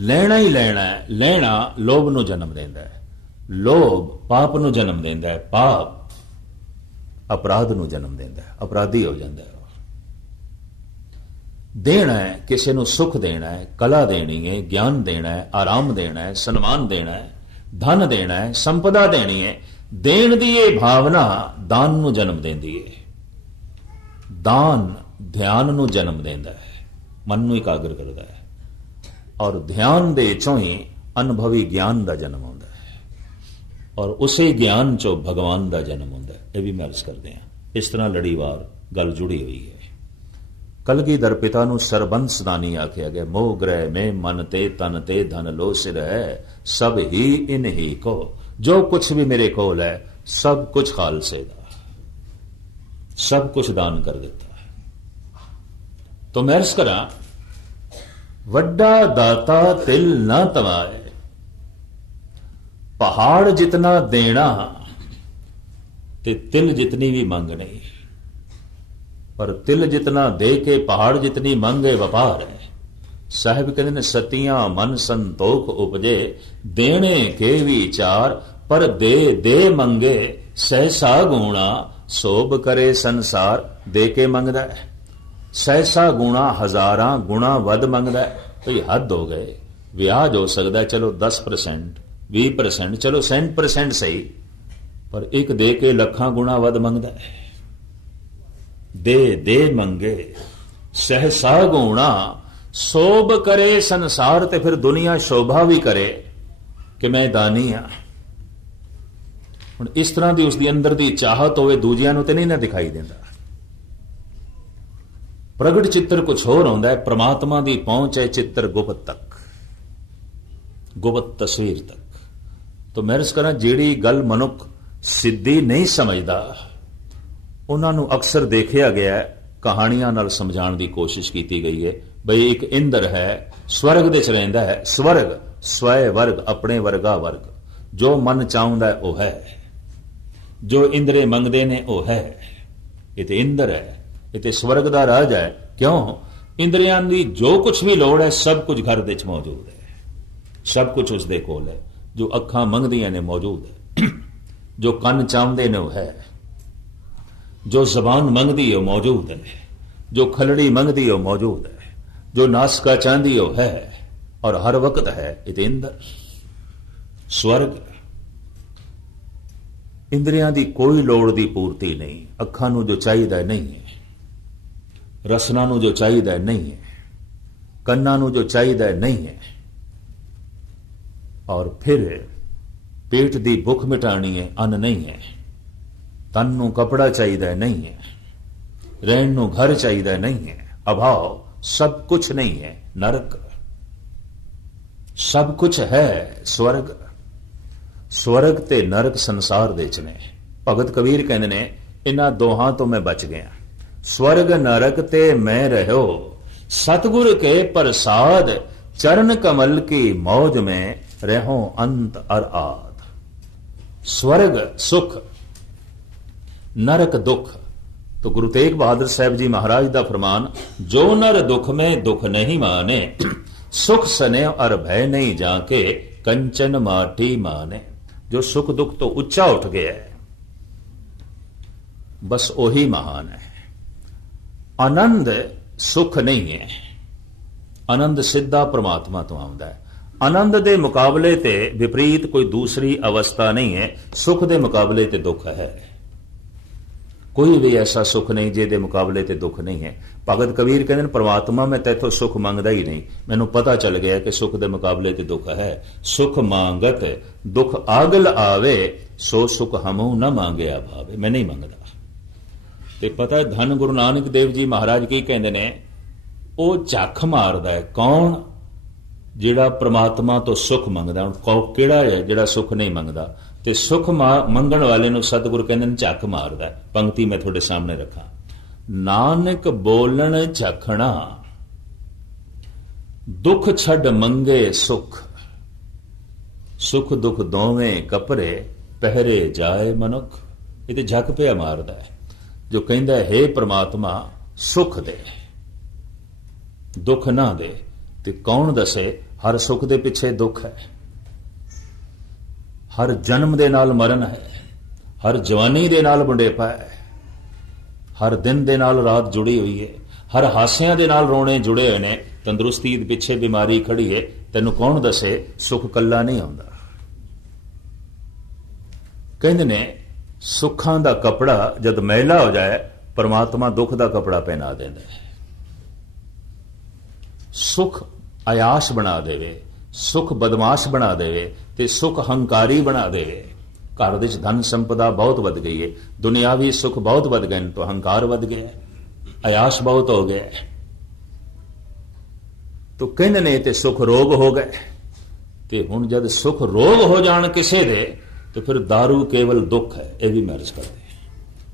लेना ही लेना है, लेना लोभ नूं जन्म देंदा है, लोभ पाप नूं जन्म देंदा है, पाप अपराध नूं जन्म देंदा है, अपराधी हो जांदा है। देना है किसी नूं सुख देना है, कला देनी है, ज्ञान देना है, आराम देना है, सन्मान देना है, धन देना है, संपदा देनी है। देण दी ये भावना दान नूं जन्म देंदी है। दान ध्यान नूं जन्म देंदा है, मन नूं एकाग्र करदा है। और ध्यान दे चों ही अनुभवी ज्ञान का जन्म होंदा है, और उसे ज्ञान चो भगवान का जन्म होंदा है। यह भी मैं अर्ज करते हैं। इस तरह लड़ीवार गल जुड़ी हुई है। कलगीधर पिता नूं सरबंस दानी आख्या गया। मोह ग्रह में मन ते तन ते धन लो सिर है, सब ही इन ही को। जो कुछ भी मेरे कोल है सब कुछ खालसे दा, सब कुछ दान कर देता है। तो मैं अर्ज करा, वड्डा दाता तिल ना तवाए। पहाड़ जितना देना ते तिल जितनी भी मंग नहीं, पर तिल जितना दे के पहाड़ जितनी मंगे व्यापार है। साहिब कहते ने सतियां मन संतोख उपजे, देने के विचार पर दे दे मंगे। सहसा गुणा सोभ करे संसार, दे के मंगदा है। सहसा गुणा हजारां गुणा वध मंगदा है। तो ये हद हो गए। व्याज हो सकता है चलो 10%, 20%, चलो 100% सही, पर एक दे के लखां गुणा वध मंगदा है। दे दे मंगे सहसा गुणा शोभ करे संसार। ते फिर दुनिया शोभा भी करे कि मैं दानी हाँ। हुण इस तरह की उसकी अंदर की चाहत होवे, दूजियां नूं ते नहीं ना दिखाई देंदा। प्रगट चित्र कुछ होर होंदा है, परमात्मा की पहुंच है चित्र गुप्त तक, गुप्त तस्वीर तक। तो मैं अर्ज करा, जिहड़ी गल मनुख सिद्धि नहीं समझदा, उन्होंने अक्सर देखा गया है, कहानियां नाल समझाने की कोशिश की गई है। बई एक इंद्र है, स्वर्ग दे च रहिंदा है। स्वर्ग स्वय वर्ग, अपने वर्गा वर्ग। जो मन चाहुंदा है वह है, जो इंद्रे मंगदे ने वह है। ये तो इंद्र है, ये तो स्वर्ग का राज है। क्यों? इंद्रियां की जो कुछ भी लोड़ है सब कुछ घर दे च मौजूद है, सब कुछ उसदे कोल है। जो अखां मंगदियां ने मौजूद है, जो कन चाहुंदे ने वह है। जो जबान मंगदी हो मौजूद है, जो खलड़ी मंगदी हो मौजूद है, जो नासका चांदी हो है और हर वक्त है। इतेंद्र स्वर्ग इंद्रियां दी कोई लोड़ दी पूर्ति नहीं। अखां नूं जो चाहिदा नहीं है, रसना नूं जो चाहिदा नहीं है, कन्ना नूं जो चाहिदा नहीं है, और फिर पेट दी भुख मिटानी है, अन्न नहीं है। तन नूं कपड़ा चाहिदा नहीं है, रहन नूं घर चाहिदा नहीं है। अभाव सब कुछ नहीं है। नरक सब कुछ है। स्वर्ग स्वर्ग ते नरक संसार दे च ने। भगत कबीर कहंदे ने इन्हां दोहां तो मैं बच गया। स्वर्ग नरक ते मैं रहो, सतगुर के प्रसाद, चरण कमल की मौज में रहो अंत और आद। स्वर्ग सुख, नरक दुख। तो गुरु तेग बहादुर साहब जी महाराज का फरमान, जो नर दुख में दुख नहीं माने, सुख सने और भय नहीं जाके, कंचन माटी माने। जो सुख दुख तो उच्चा उठ गया है, बस वही महान है। आनंद सुख नहीं है। आनंद सीधा परमात्मा तो आउंदा है। आनंद दे मुकाबले ते विपरीत कोई दूसरी अवस्था नहीं है। सुख दे मुकाबले ते दुख है। कोई भी ऐसा सुख नहीं जिहदे मुकाबले ते दुख नहीं है। भगत कबीर कहते परमात्मा मैं तैथों सुख मंगदा ही नहीं, मैनू पता चल गया कि सुख दे मुकाबले ते दुख है। सुख मांगत दुख आगल आवे, सो सुख हमू न मांगया भावे। मैं नहीं मंगदा। ते पता है धन गुरु नानक देव जी महाराज की कहते ने, वो झख मारदा है कौन? जिहड़ा परमात्मा तो सुख मंगदा। हुण किहड़ा है जिहड़ा सुख नहीं मंगदा? ते सुख मंगण वाले नूं सतगुरु कहंदे ने झक मारदा है। पंक्ति मैं तुहाडे सामने रखा, नानक बोलण झखणा, दुख छड़ मंगे सुख, सुख दुख दोवें कपरे, पहरे जाए मनुख। ये ते झक पिया मारदा है जो कहंदा है हे परमात्मा सुख दे, दुख ना दे। ते कौन दसे हर सुख दे पिछे दुख है, हर जन्म दे नाल मरण है, हर जवानी दे नाल बुढ़ेपा है, हर दिन दे नाल रात जुड़ी हुई है, हर हासियां दे नाल रोने जुड़े हुए ने, तंदुरुस्ती पिछे बीमारी खड़ी है। तैनू कौन दसे सुख कल्ला नहीं आउंदा। कहंदे ने सुखां दा कपड़ा जद मैला हो जाए, परमात्मा दुख दा कपड़ा पहना देंदा है। सुख अयाश बना देवे, सुख बदमाश बना देवे, ते सुख हंकारी बना देवे। घर विच धन संपदा बहुत वध गई है, दुनियावी सुख बहुत वध गए, तो हंकार वध गया, अयाश बहुत हो गया। तो कहंदे ने ते सुख रोग हो गए। ते हुण जद सुख रोग हो जाण किसे दे, तो फिर दारू केवल दुख है। यह भी मैरिज कर दे,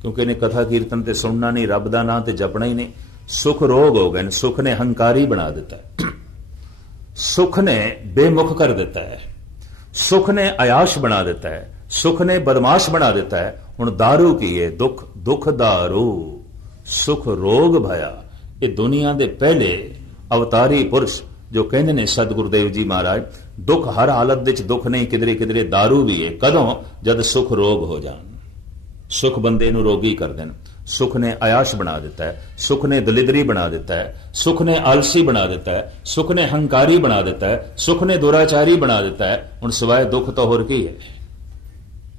क्योंकि इन्हें कथा कीर्तन ते सुनना नहीं, रब दा नाम ते जपना ही नहीं। सुख रोग हो गए। सुख ने हंकारी बना देता है, सुख ने बेमुख कर देता है, सुख ने अयाश बना देता है, सुख ने बदमाश बना देता है। हुण दारू की है दुख, दुख दारू सुख रोग भया। ये दुनिया दे पहले अवतारी पुरुष जो कहंदे ने सतगुरुदेव जी महाराज, दुख हर हालत विच दुख नहीं, किधरे किधरे दारू भी है। कदों? जद सुख रोग हो जान। सुख बंदे नूं रोगी कर देन। सुख ने अयाश बना देता है, सुख ने दलिदरी बना देता है, सुख ने आलसी बना देता है, सुख ने हंकारी बना देता है, सुख ने दुराचारी बना देता है। हुण सिवाय दुख तो होर की है?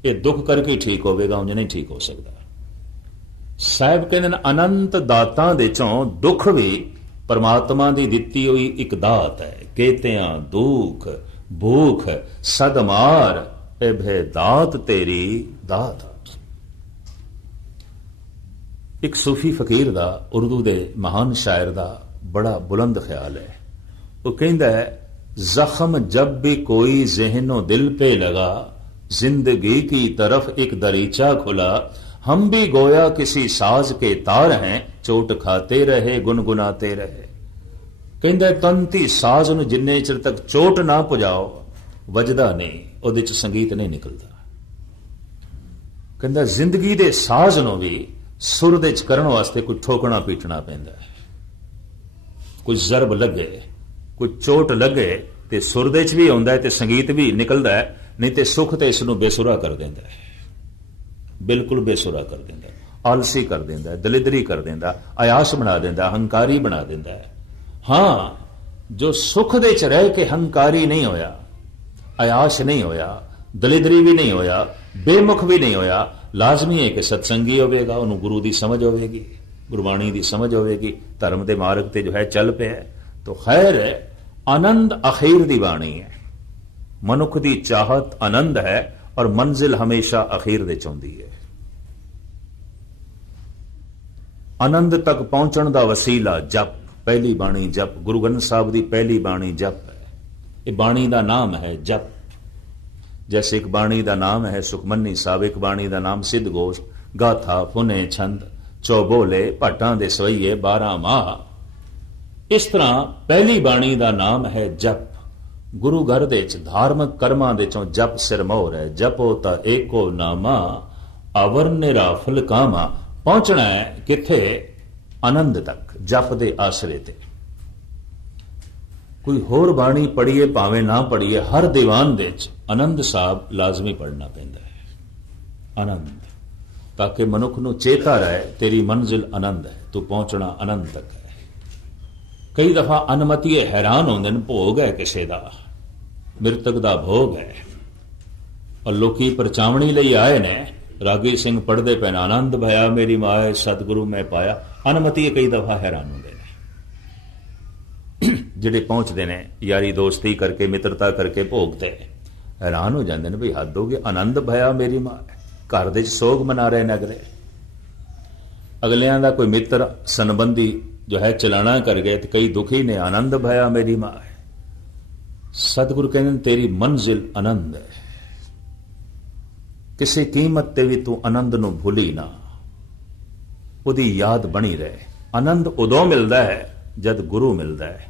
ये दुख करके ठीक होवेगा, उंज नहीं ठीक हो सकता। साहब कहंदे ने अनंत दातां दे चों दुख भी परमात्मा दी दित्ती हुई एक दात है। केतियां दुख भूख सदमार, ए भे दात तेरी दात। एक सूफी फकीर दा, उर्दू दे महान शायर दा बड़ा बुलंद ख्याल है। वो कहंदा है, जख्म जब भी कोई ज़हनो दिल पे लगा, जिंदगी की तरफ एक दरीचा खुला, हम भी गोया किसी साज के तार हैं, चोट खाते रहे गुनगुनाते रहे। कहंदा तंती साज नूं जिन्ने चिर तक चोट ना पुजाओ वजदा नहीं, उहदे च संगीत नहीं निकलदा। कहंदा जिंदगी दे साज नूं भी सुर दे च करन वास्ते कोई ठोकना पीटना पैंदा है, कोई जरब लगे, कोई चोट लगे, ते सुर दे च भी आउंदा है ते संगीत भी निकलदा है। नहीं ते सुख ते इस नूं बेसुरा कर देंदा है, बिल्कुल बेसुरा कर देंदा है। ਆਲਸੀ ਕਰ ਦਿੰਦਾ ਹੈ, ਦਲਿਦਰੀ ਕਰ ਦਿੰਦਾ, ਆਯਾਸ ਬਣਾ ਦਿੰਦਾ, ਹੰਕਾਰੀ ਬਣਾ ਦਿੰਦਾ ਹੈ। ਹਾਂ, ਜੋ ਸੁਖ ਦੇ ਚ ਰਹਿ ਕੇ ਹੰਕਾਰੀ ਨਹੀਂ ਹੋਇਆ, ਆਯਾਸ ਨਹੀਂ ਹੋਇਆ, ਦਲਿਦਰੀ ਵੀ ਨਹੀਂ ਹੋਇਆ, ਬੇਮੁਖ ਵੀ ਨਹੀਂ ਹੋਇਆ, ਲਾਜ਼ਮੀ ਹੈ ਕਿ ਸਤਸੰਗੀ ਹੋਵੇਗਾ, ਉਹਨੂੰ ਗੁਰੂ ਦੀ ਸਮਝ ਹੋਵੇਗੀ, ਗੁਰਬਾਣੀ ਦੀ ਸਮਝ ਹੋਵੇਗੀ, ਧਰਮ ਦੇ ਮਾਰਗ ਤੇ ਜੋ ਹੈ ਚੱਲ ਪਿਆ। ਤੋ ਖੈਰ ਆਨੰਦ ਅਖੀਰ ਦੀ ਬਾਣੀ ਹੈ। ਮਨੁੱਖ ਦੀ ਚਾਹਤ ਆਨੰਦ ਹੈ ਔਰ ਮੰਜ਼ਿਲ ਹਮੇਸ਼ਾ ਅਖੀਰ ਦੇ ਚ ਆਉਂਦੀ ਹੈ। ਆਨੰਦ ਤੱਕ ਪਹੁੰਚਣ ਦਾ ਵਸੀਲਾ ਜਪ, ਪਹਿਲੀ ਬਾਣੀ ਜਪ। ਗੁਰੂ ਗ੍ਰੰਥ ਸਾਹਿਬ ਦੀ ਪਹਿਲੀ ਬਾਣੀ ਜਪ ਹੈ। ਇਹ ਬਾਣੀ ਦਾ ਨਾਮ ਹੈ ਜਪ। जैसे एक बाणी का नाम है सुखमनी साहब, एक बाणी का नाम सिद्ध गोष्ठ, गाथा, फुने, छंद, चौबोले, भट्टां दे सवैये, 12 माह। इस तरह पहली बाणी का नाम है जप। गुरु घर दे धार्मिक कर्मां दे चों जप सिरमौर है। जपो ता एको नामा, अवर निरा फल कामा। पहुंचना है किथे? आनंद तक, जप दे आसरे ते। कोई होर बाणी पढ़िए भावें ना पढ़िए, हर दीवान दे आनंद साहब लाजमी पढ़ना पैंदा है। आनंद, ताकि मनुख नूं चेता रहे तेरी मंजिल आनंद है, तू पहुंचना आनंद तक है। कई दफा अनमतीए हैरान होंदे ने, भोग है किसे दा, मृतक दा भोग है, और लोकी परचावणी लई आए ने, रागी सिंह पढ़दे पैन, आनंद भया मेरी माए सतगुरु मैं पाया। अनमतीए कई दफा हैरान होंदे ने, ਜਿਹੜੇ ਪਹੁੰਚਦੇ ਨੇ ਯਾਰੀ ਦੋਸਤੀ ਕਰਕੇ, ਮਿੱਤਰਤਾ ਕਰਕੇ ਭੋਗ ਤੇ, हैरान हो जाते हैं, भाई हद हो गई, आनंद भया मेरी मां। घर दे सोग मना रहे ने अगले, अगलियां दा कोई मित्र संबंधी जो है चलाना कर गए, तो कई दुखी ने, आनंद भया मेरी मां। सतगुरु कहते तेरी मंजिल आनंद है, किसी कीमत ते भी तू आनंद नूं भुली ना, उहदी याद बनी रहे। आनंद उदों मिलता है जद गुरु मिलता है,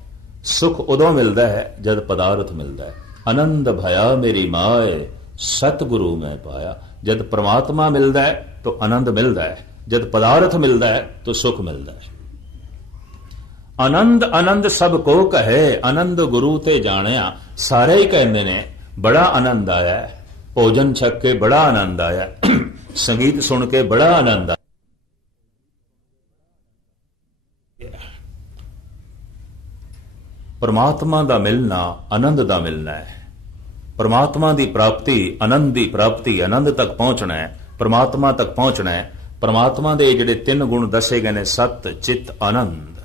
सुख उदों मिलता है जद पदार्थ मिलता है। आनंद भया मेरी माए सतगुरु मैं पाया। जद परमात्मा मिलता है तो आनंद मिलता है, जद पदार्थ मिलता है तो सुख मिलता है। आनंद आनंद सब को कहे, आनंद गुरु ते जानिया। सारे ही कहते ने बड़ा आनंद आया, भोजन छक के बड़ा आनंद आया, संगीत सुन के बड़ा आनंद आया। परमात्मा दा मिलना आनंद दा मिलना है। परमात्मा दी प्राप्ति आनंद दी प्राप्ति, आनंद तक पहुंचना है, परमात्मा तक पहुंचना है। परमात्मा दे जिहड़े 3 गुण दसे गए ने, सत चित आनंद।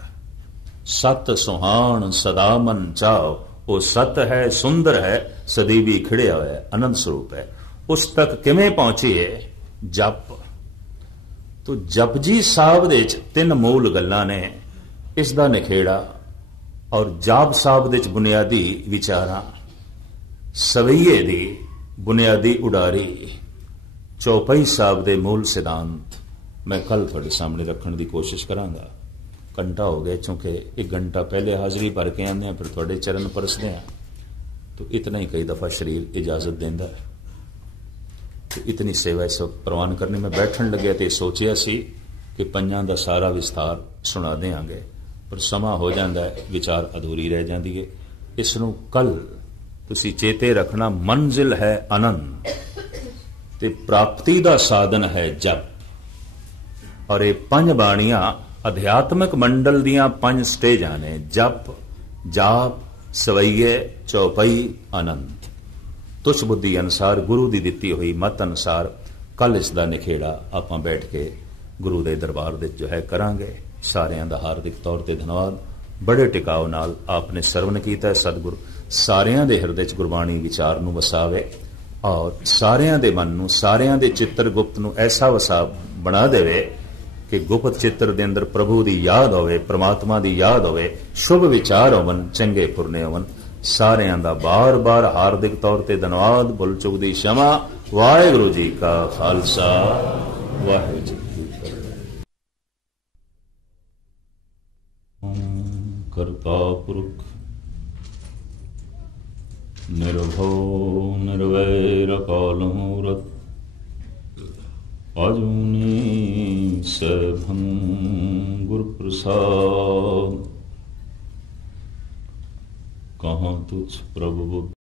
सत सुहान सदा मन चाओ, वो सत है, सुंदर है, सदीवी खिड़िया है, आनंद स्वरूप है। उस तक किवें पहुंचीए? जप। तो जपजी साहब दे 3 मूल गल्लां ने, इस दा निखेड़ा। और जाप साहब दे बुनियादी विचारां, सवैये दी बुनियादी उडारी, चौपाई साहब दे मूल सिद्धांत मैं कल थोड़े सामने रखने की कोशिश करांगा। घंटा हो गया, चूंकि 1 घंटा पहले हाजिरी भर के आने, फिर थोड़े चरण परसते हैं, तो इतना ही कई दफा शरीर इजाजत देंदा है। तो इतनी सेवा इस वक्त प्रवान करने में बैठन लगे तो सोचिया सी कि 5 का सारा विस्तार सुना देंगे, पर समा हो जाता है, विचार अधूरी रह जाती है। इसनों कल तुसी चेते रखना, मंजिल है आनंद ते प्राप्ति का साधन है जप। और ये 5 बाणियां अध्यात्मिक मंडल दियां 5 स्टेजां ने, जप, जाप, सवैये, चौपाई, आनंद। तुछ बुद्धि अनुसार, गुरु की दिती हुई मत अनुसार कल इसका निखेड़ा आपां बैठ के गुरु के दरबार दे जो है करांगे। सारियां दा हार्दिक तौर ते धन्यवाद। बड़े टिकाव नाल आपने सरवण कीता है। सतगुरु सारियां दे हिरदे च गुरबाणी विचार नूं वसावे और सारियां दे मन नूं, सारियां दे चित्र गुप्त नूं ऐसा वसा बना देवे कि गुप्त चित्र दे अंदर प्रभु दी याद होवे, परमात्मा दी याद होवे, शुभ विचार होवन, चंगे पुरने होवन। सारियां दा बार बार हार्दिक तौर ते धन्यवाद। भुल चुक दी क्षमा। वाहिगुरू जी का खालसा, वाहिगुरू जी की फतेह। करता पुरख निर्भव निर्वैर अकाल मूरत, अजूनी सैभं गुर प्रसाद। कहाँ तुझ प्रभु